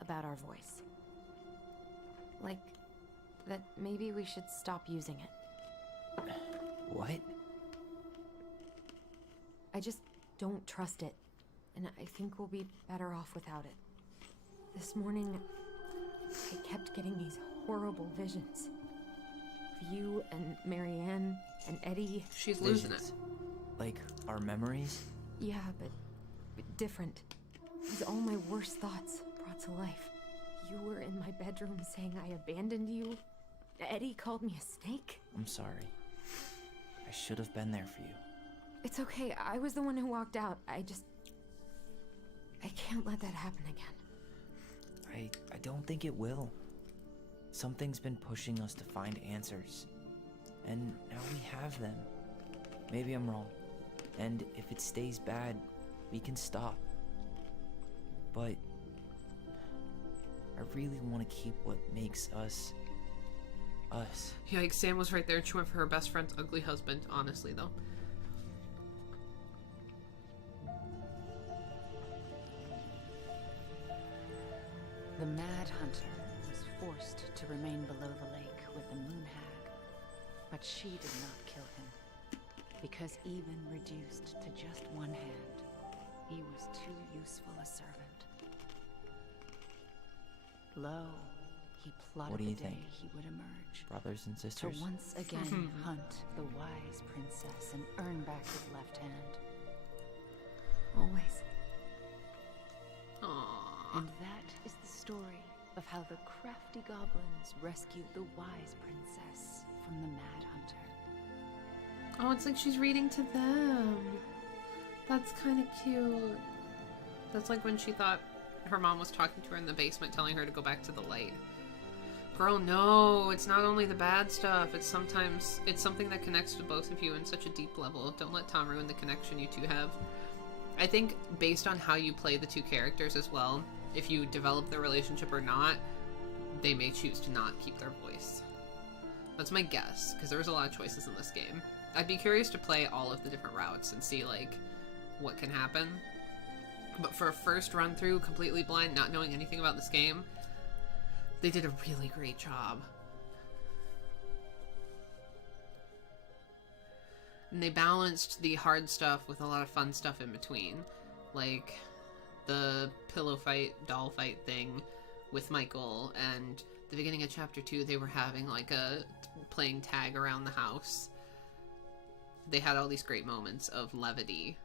about our voice. Like, that maybe we should stop using it. What? I just don't trust it, and I think we'll be better off without it. This morning, I kept getting these horrible visions. Of you and Marianne and Eddie. She's losing it. Visions. Like, our memories? Yeah, but different. Because all my worst thoughts brought to life. You were in my bedroom saying I abandoned you. Eddie called me a snake. I'm sorry. I should have been there for you. It's okay, I was the one who walked out. I can't let that happen again. I don't think it will. Something's been pushing us to find answers. And now we have them. Maybe I'm wrong. And if it stays bad, we can stop. But I really want to keep what makes us us. Yikes, Sam was right there and she went for her best friend's ugly husband, honestly, though. The Mad Hunter was forced to remain below the lake with the Moon Hag, but she did not kill him, because even reduced to just one hand, he was too useful a servant. Lo, he plotted What do you the day think? he would emerge. Brothers and To sisters? once again hunt the wise princess and earn back his left hand. Always. Aww. And that is the story of how the crafty goblins rescued the wise princess from the Mad Hunter. Oh, it's like she's reading to them. That's kind of cute. That's like when she thought her mom was talking to her in the basement, telling her to go back to the light. Girl, no, it's not only the bad stuff. It's something that connects to both of you in such a deep level. Don't let Tom ruin the connection you two have. I think based on how you play the two characters as well, if you develop their relationship or not, they may choose to not keep their voice. That's my guess, because there was a lot of choices in this game. I'd be curious to play all of the different routes and see, like, what can happen. But for a first run through, completely blind, not knowing anything about this game, they did a really great job. And they balanced the hard stuff with a lot of fun stuff in between. Like the pillow fight, doll fight thing with Michael, and the beginning of chapter 2 they were having like a playing tag around the house. They had all these great moments of levity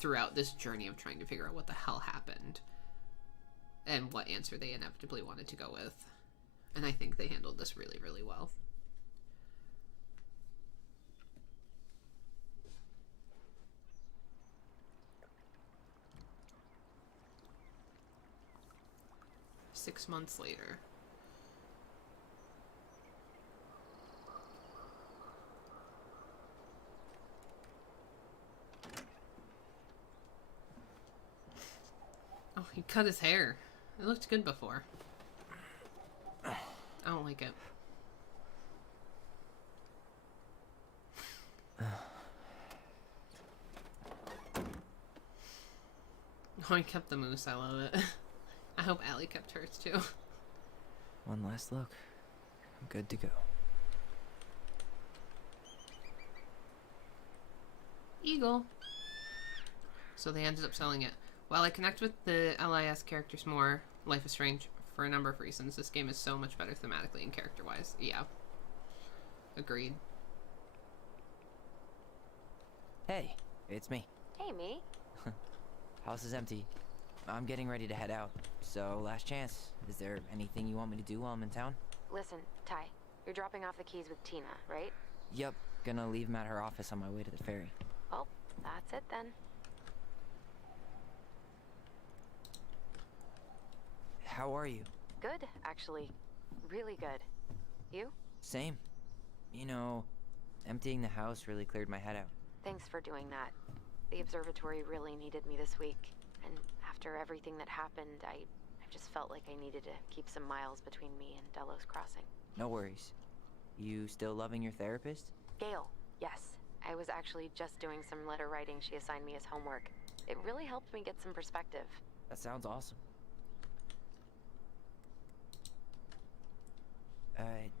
throughout this journey of trying to figure out what the hell happened and what answer they inevitably wanted to go with. And I think they handled this really, really well. Six months later. Oh, he cut his hair. It looked good before. I don't like it. Oh, he kept the moose. I love it. I hope Allie kept hers too. One last look. I'm good to go. Eagle. So they ended up selling it. While I connect with the LIS characters more, Life is Strange, for a number of reasons, this game is so much better thematically and character-wise. Yeah. Agreed. Hey, it's me. Hey, me. House is empty. I'm getting ready to head out. So, last chance. Is there anything you want me to do while I'm in town? Listen, Ty, you're dropping off the keys with Tina, right? Yep. Gonna leave them at her office on my way to the ferry. Well, that's it then. How are you? Good, actually. Really good. You? Same. You know, emptying the house really cleared my head out. Thanks for doing that. The observatory really needed me this week. And after everything that happened, I just felt like I needed to keep some miles between me and Delos Crossing. No worries. You still loving your therapist? Gail, yes. I was actually just doing some letter writing she assigned me as homework. It really helped me get some perspective. That sounds awesome.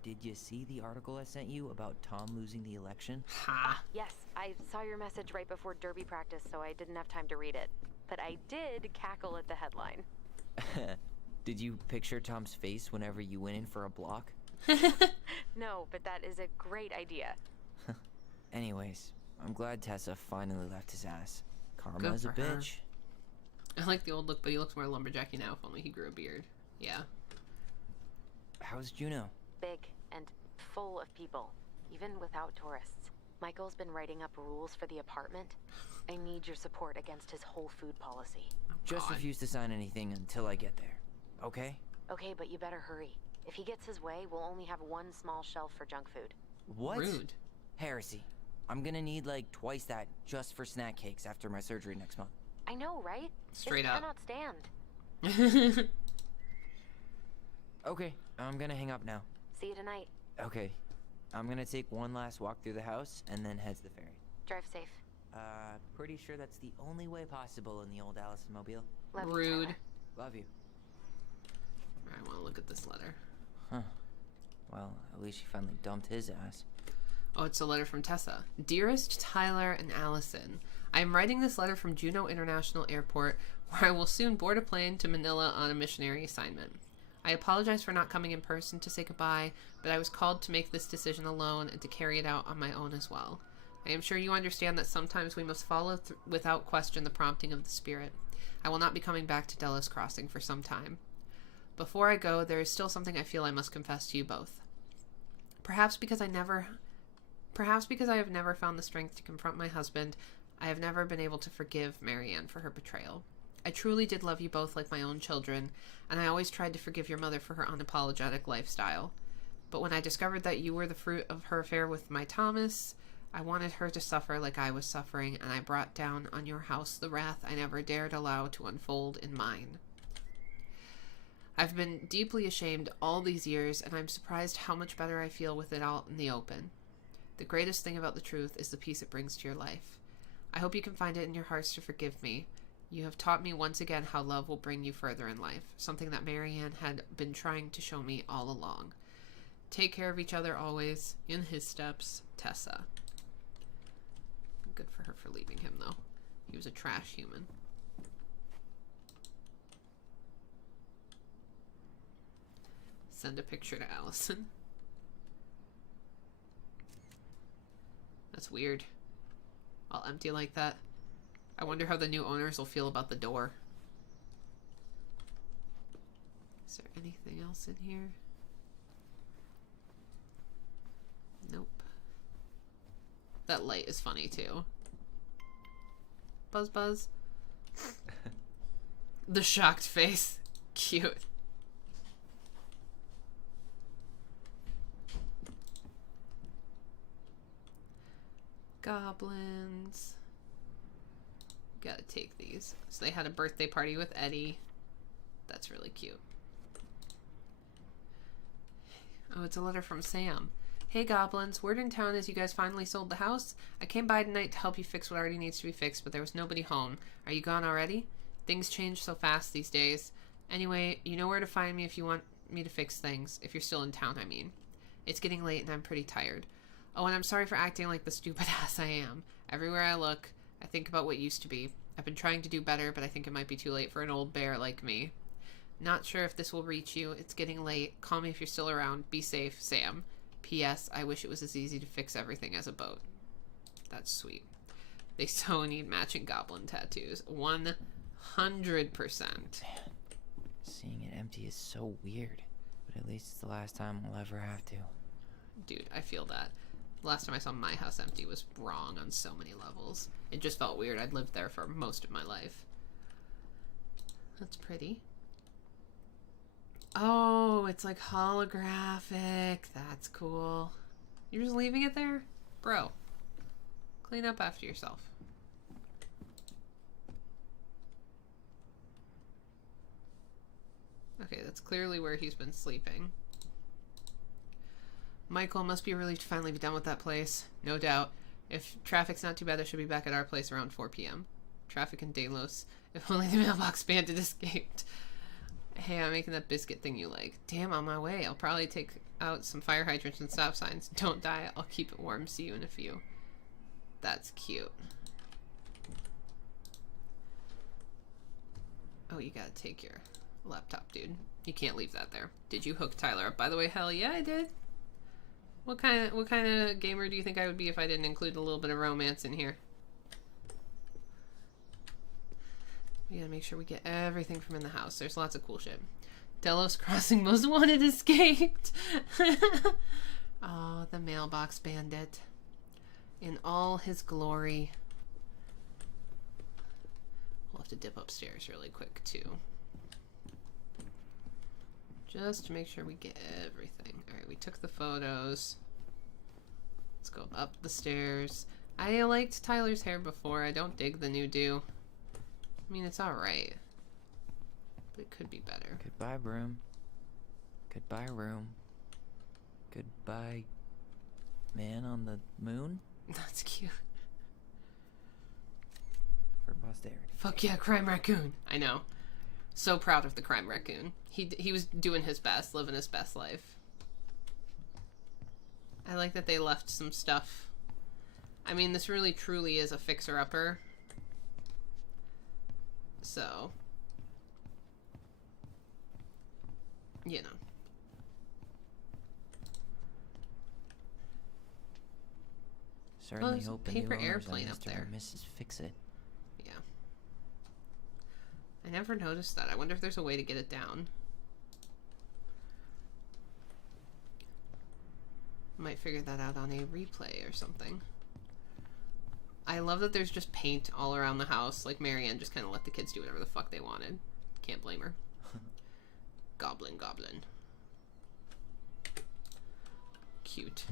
Did you see the article I sent you about Tom losing the election? Ha! Yes, I saw your message right before derby practice, so I didn't have time to read it. But I did cackle at the headline. Did you picture Tom's face whenever you went in for a block? No, but that is a great idea. Anyways, I'm glad Tessa finally left his ass. Good Karma's a for her. bitch. I like the old look, but he looks more lumberjacky now, if only he grew a beard. Yeah. How's Juno? Big and full of people, even without tourists. Michael's been writing up rules for the apartment. I need your support against his whole food policy. Oh, Just God. refuse to sign anything until I get there. Okay? Okay, but you better hurry. If he gets his way, we'll only have one small shelf for junk food. What? Rude. Heresy. I'm gonna need like twice that just for snack cakes after my surgery next month. I know, right? Straight this up. cannot stand. Okay, I'm gonna hang up now. See you tonight. Okay, I'm gonna take one last walk through the house and then head to the ferry. Drive safe. Pretty sure that's the only way possible in the old Allison mobile. Love you, Rude. Tyler. Love you. I want to look at this letter. Huh. Well, at least she finally dumped his ass. Oh, it's a letter from Tessa. Dearest Tyler and Allison, I am writing this letter from Juneau International Airport, where I will soon board a plane to Manila on a missionary assignment. I apologize for not coming in person to say goodbye, but I was called to make this decision alone and to carry it out on my own as well. I am sure you understand that sometimes we must follow without question the prompting of the Spirit. I will not be coming back to Delos Crossing for some time. Before I go, there is still something I feel I must confess to you both. Perhaps because I have never found the strength to confront my husband, I have never been able to forgive Marianne for her betrayal. I truly did love you both like my own children, and I always tried to forgive your mother for her unapologetic lifestyle. But when I discovered that you were the fruit of her affair with my Thomas, I wanted her to suffer like I was suffering, and I brought down on your house the wrath I never dared allow to unfold in mine. I've been deeply ashamed all these years, and I'm surprised how much better I feel with it all in the open. The greatest thing about the truth is the peace it brings to your life. I hope you can find it in your hearts to forgive me. You have taught me once again how love will bring you further in life, something that Marianne had been trying to show me all along. Take care of each other always. In his steps, Tessa. Good for her for leaving him, though. He was a trash human. Send a picture to Allison. That's weird. All empty like that. I wonder how the new owners will feel about the door. Is there anything else in here? Nope. That light is funny too. Buzz buzz. The shocked face. Cute. Goblins. Gotta take these. So they had a birthday party with Eddie. That's really cute. Oh, it's a letter from Sam. Hey goblins, word in town is you guys finally sold the house. I came by tonight to help you fix what already needs to be fixed, but there was nobody home. Are you gone already? Things change so fast these days. Anyway, you know where to find me if you want me to fix things. If you're still in town, I mean. It's getting late and I'm pretty tired. Oh, and I'm sorry for acting like the stupid ass I am. Everywhere I look, I think about what used to be. I've been trying to do better, but I think it might be too late for an old bear like me. Not sure if this will reach you. It's getting late. Call me if you're still around. Be safe, Sam. P.S. I wish it was as easy to fix everything as a boat. That's sweet. They so need matching goblin tattoos. 100%. Seeing it empty is so weird, but at least it's the last time we'll ever have to. Dude, I feel that. Last time I saw my house empty was wrong on so many levels. It just felt weird. I'd lived there for most of my life. That's pretty. Oh, it's like holographic. That's cool. You're just leaving it there? Bro, clean up after yourself. Okay, that's clearly where he's been sleeping. Michael must be relieved to finally be done with that place. No doubt. If traffic's not too bad, I should be back at our place around 4 p.m. Traffic in Delos. If only the mailbox bandit escaped. Hey, I'm making that biscuit thing you like. Damn, on my way. I'll probably take out some fire hydrants and stop signs. Don't die. I'll keep it warm. See you in a few. That's cute. Oh, you gotta take your laptop, dude. You can't leave that there. Did you hook Tyler up? By the way, hell yeah, I did. What kind of gamer do you think I would be if I didn't include a little bit of romance in here? We gotta make sure we get everything from in the house. There's lots of cool shit. Delos Crossing Most Wanted escaped. Oh, the mailbox bandit. In all his glory. We'll have to dip upstairs really quick, too. Just to make sure we get everything. Alright, we took the photos. Let's go up the stairs. I liked Tyler's hair before. I don't dig the new do. I mean, it's alright. But it could be better. Goodbye, broom. Goodbye, room. Goodbye, man on the moon? That's cute. For posterity. Fuck yeah, Crime Raccoon. I know. So proud of the Crime Raccoon. He was doing his best, living his best life. I like that they left some stuff. I mean, this really truly is a fixer-upper. So, you know. Certainly there's a hope paper the new owners airplane are up Mr. there. and Mrs. Fix-It. Yeah. I never noticed that. I wonder if there's a way to get it down. Might figure that out on a replay or something. I love that there's just paint all around the house. Like, Marianne just kind of let the kids do whatever the fuck they wanted. Can't blame her. Goblin. Cute.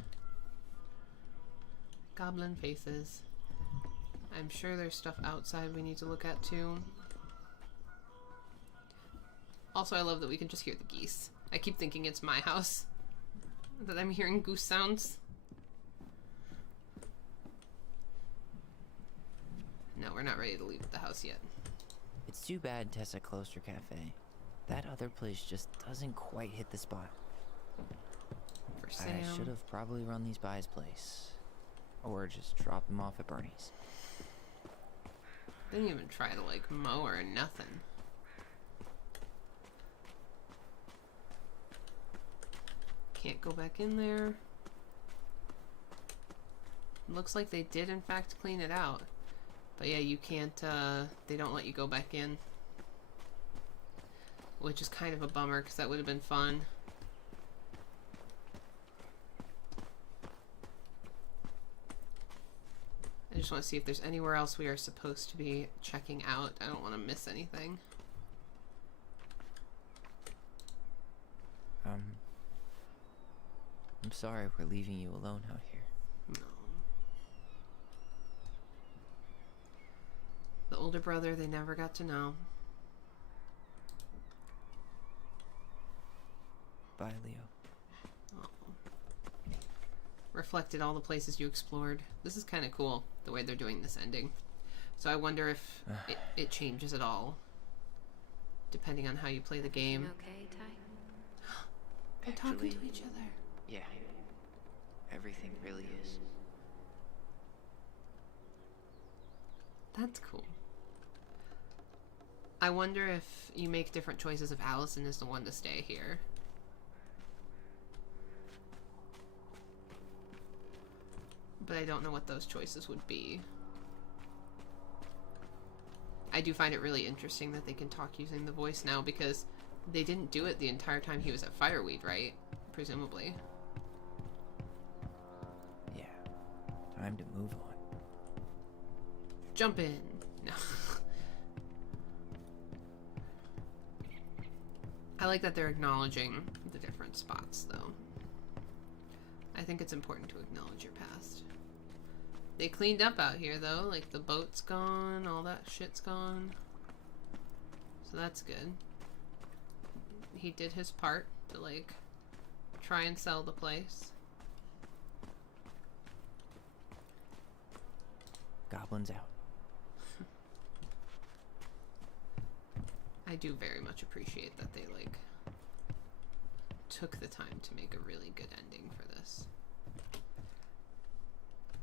Goblin faces. I'm sure there's stuff outside we need to look at too. Also, I love that we can just hear the geese. I keep thinking it's my house. That I'm hearing goose sounds. No, we're not ready to leave the house yet. It's too bad Tessa closed her cafe. That other place just doesn't quite hit the spot. For Sam. I should have probably run these by his place. Or just drop him off at Bernie's. Didn't even try to, like, mow or nothing. Can't go back in there. Looks like they did, in fact, clean it out. But yeah, you can't, they don't let you go back in. Which is kind of a bummer, because that would have been fun. I just want to see if there's anywhere else we are supposed to be checking out. I don't want to miss anything. I'm sorry we're leaving you alone out here. No. The older brother they never got to know. Bye, Leo. Oh. Reflected all the places you explored. This is kind of cool, the way they're doing this ending. So I wonder if it changes at all, depending on how you play the game. Okay, Ty? They're talking to each other. Yeah. Everything really is. That's cool. I wonder if you make different choices if Allison is the one to stay here. But I don't know what those choices would be. I do find it really interesting that they can talk using the voice now, because they didn't do it the entire time he was at Fireweed, right? Presumably. Yeah. Time to move on. Jump in. No. I like that they're acknowledging the different spots, though. I think it's important to acknowledge your past. They cleaned up out here, though. Like, the boat's gone, all that shit's gone. So that's good. He did his part to, like, try and sell the place. Goblins out. I do very much appreciate that they, like, took the time to make a really good ending for this.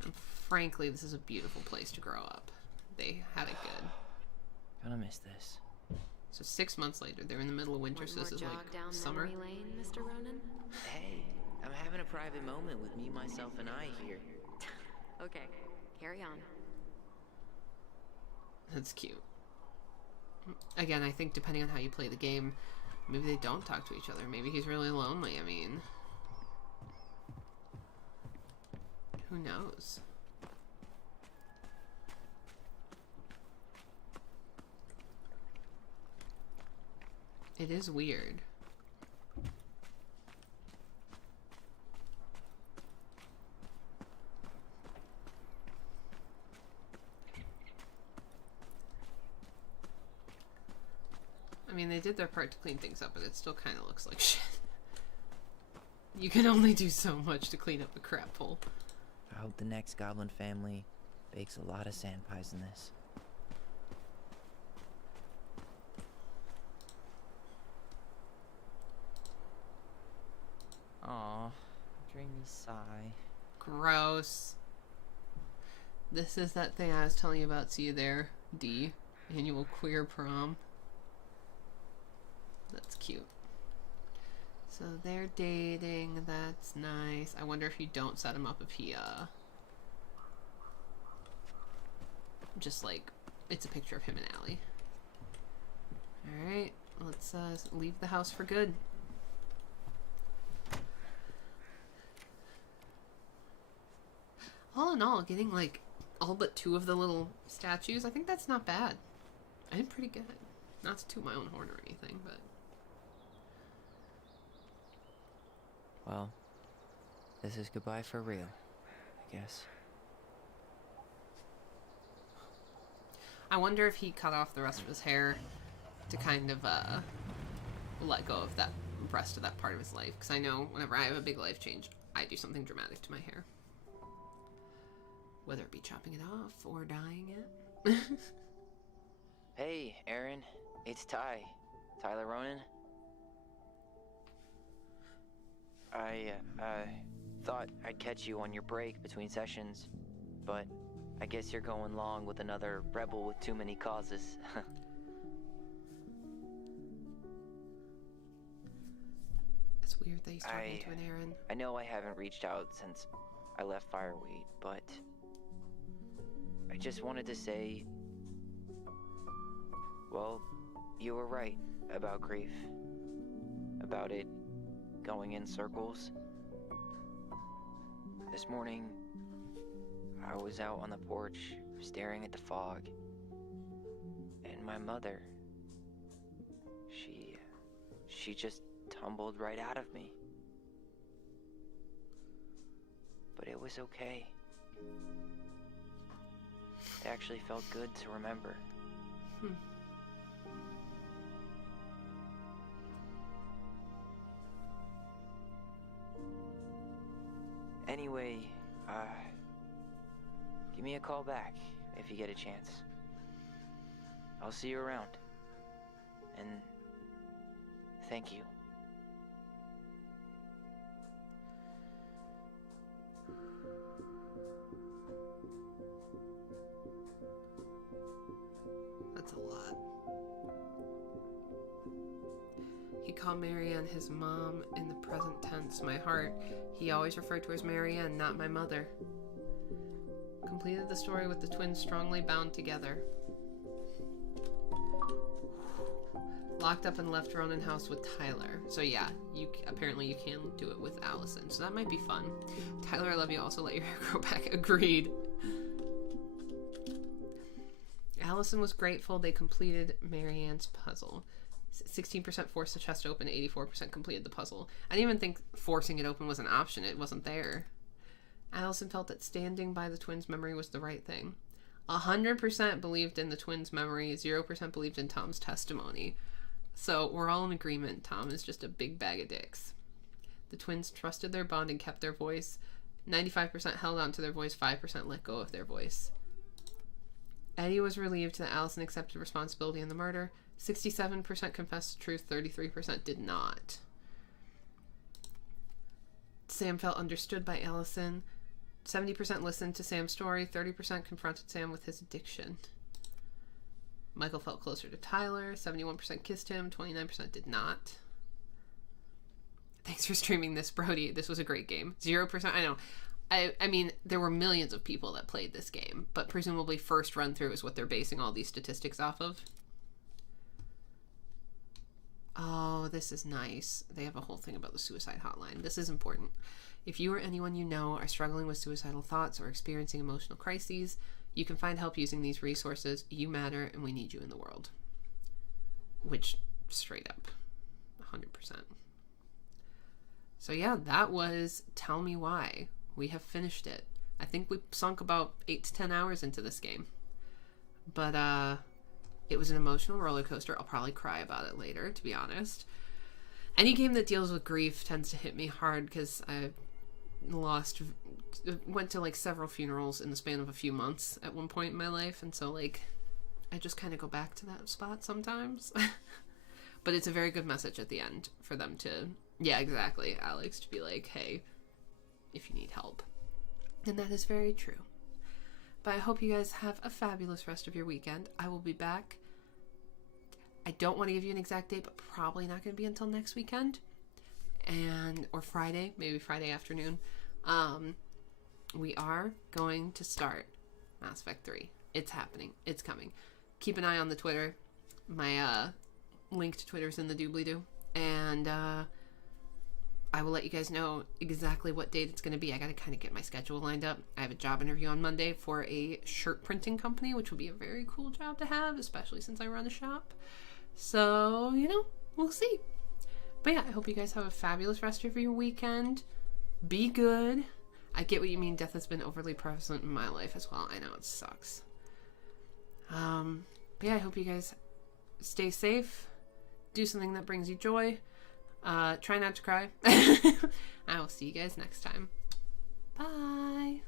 And frankly, this is a beautiful place to grow up. They had it good. Gonna miss this. So 6 months later, they're in the middle of winter, so this is like down summer. memory lane, Mr. Ronan? Hey, I'm having a private moment with me, myself, and I here. Okay, carry on. That's cute. Again, I think depending on how you play the game, maybe they don't talk to each other. Maybe he's really lonely. I mean, who knows? It is weird. I mean, they did their part to clean things up, but it still kind of looks like shit. You can only do so much to clean up a crap hole. I hope the next goblin family bakes a lot of sand pies in this. Aw, dreamy sigh. Gross. This is that thing I was telling you about. See you there, D. Annual queer prom. That's cute. So they're dating. That's nice. I wonder if you don't set him up if he, just like, it's a picture of him and Allie. Alright, let's, leave the house for good. All in all, getting, like, all but 2 of the little statues, I think that's not bad. I did pretty good. Not to toot my own horn or anything, but... Well, this is goodbye for real, I guess. I wonder if he cut off the rest of his hair to kind of, let go of that rest of that part of his life. Because I know whenever I have a big life change, I do something dramatic to my hair. Whether it be chopping it off or dyeing it. Hey, Aaron. It's Ty. Tyler Ronan. I thought I'd catch you on your break between sessions, but I guess you're going long with another rebel with too many causes. It's weird that he's talking to an Aaron. I know I haven't reached out since I left Fireweight, but I just wanted to say, well, you were right about grief. About it going in circles. This morning, I was out on the porch staring at the fog, and my mother, she just tumbled right out of me. But it was okay. It actually felt good to remember. Anyway, give me a call back if you get a chance. I'll see you around. And thank you. That's a lot. He called Marianne his mom in the present tense. My heart, he always referred to her as Marianne, not my mother. Completed the story with the twins strongly bound together. Locked up and left Ronan house with Tyler. So yeah, apparently you can do it with Allison. So that might be fun. Tyler, I love you. Also let your hair grow back. Agreed. Allison was grateful they completed Marianne's puzzle. 16% forced the chest open, 84% completed the puzzle. I didn't even think forcing it open was an option. It wasn't there. Allison felt that standing by the twins' memory was the right thing. 100% believed in the twins' memory, 0% believed in Tom's testimony. So we're all in agreement. Tom is just a big bag of dicks. The twins trusted their bond and kept their voice. 95% held on to their voice, 5% let go of their voice. Eddie was relieved that Allison accepted responsibility in the murder. 67% confessed the truth, 33% did not. Sam felt understood by Allison. 70% listened to Sam's story, 30% confronted Sam with his addiction. Michael felt closer to Tyler, 71% kissed him, 29% did not. Thanks for streaming this, Brody. This was a great game. 0%, I know. I mean, there were millions of people that played this game, but presumably first run through is what they're basing all these statistics off of. Oh, this is nice. They have a whole thing about the suicide hotline. This is important. If you or anyone you know are struggling with suicidal thoughts or experiencing emotional crises, you can find help using these resources. You matter, and we need you in the world. Which, straight up, 100%. So yeah, that was Tell Me Why. We have finished it. I think we sunk about 8 to 10 hours into this game. But, it was an emotional roller coaster. I'll probably cry about it later, to be honest. any game that deals with grief tends to hit me hard because I went to like several funerals in the span of a few months at one point in my life, and so like I just kind of go back to that spot sometimes. But it's a very good message at the end for them to, yeah, exactly, Alex, to be like, hey, if you need help. And that is very true. But I hope you guys have a fabulous rest of your weekend. I will be back. I don't want to give you an exact date, but probably not going to be until next weekend. Or Friday, maybe Friday afternoon. We are going to start Mass Effect 3. It's happening. It's coming. Keep an eye on the Twitter. My link to Twitter is in the doobly-doo. And I will let you guys know exactly what date it's going to be. I got to kind of get my schedule lined up. I have a job interview on Monday for a shirt printing company, which will be a very cool job to have, especially since I run a shop. So, we'll see. But yeah, I hope you guys have a fabulous rest of your weekend. Be good. I get what you mean. Death has been overly present in my life as well. I know it sucks. But yeah, I hope you guys stay safe. Do something that brings you joy. Try not to cry. I will see you guys next time. Bye.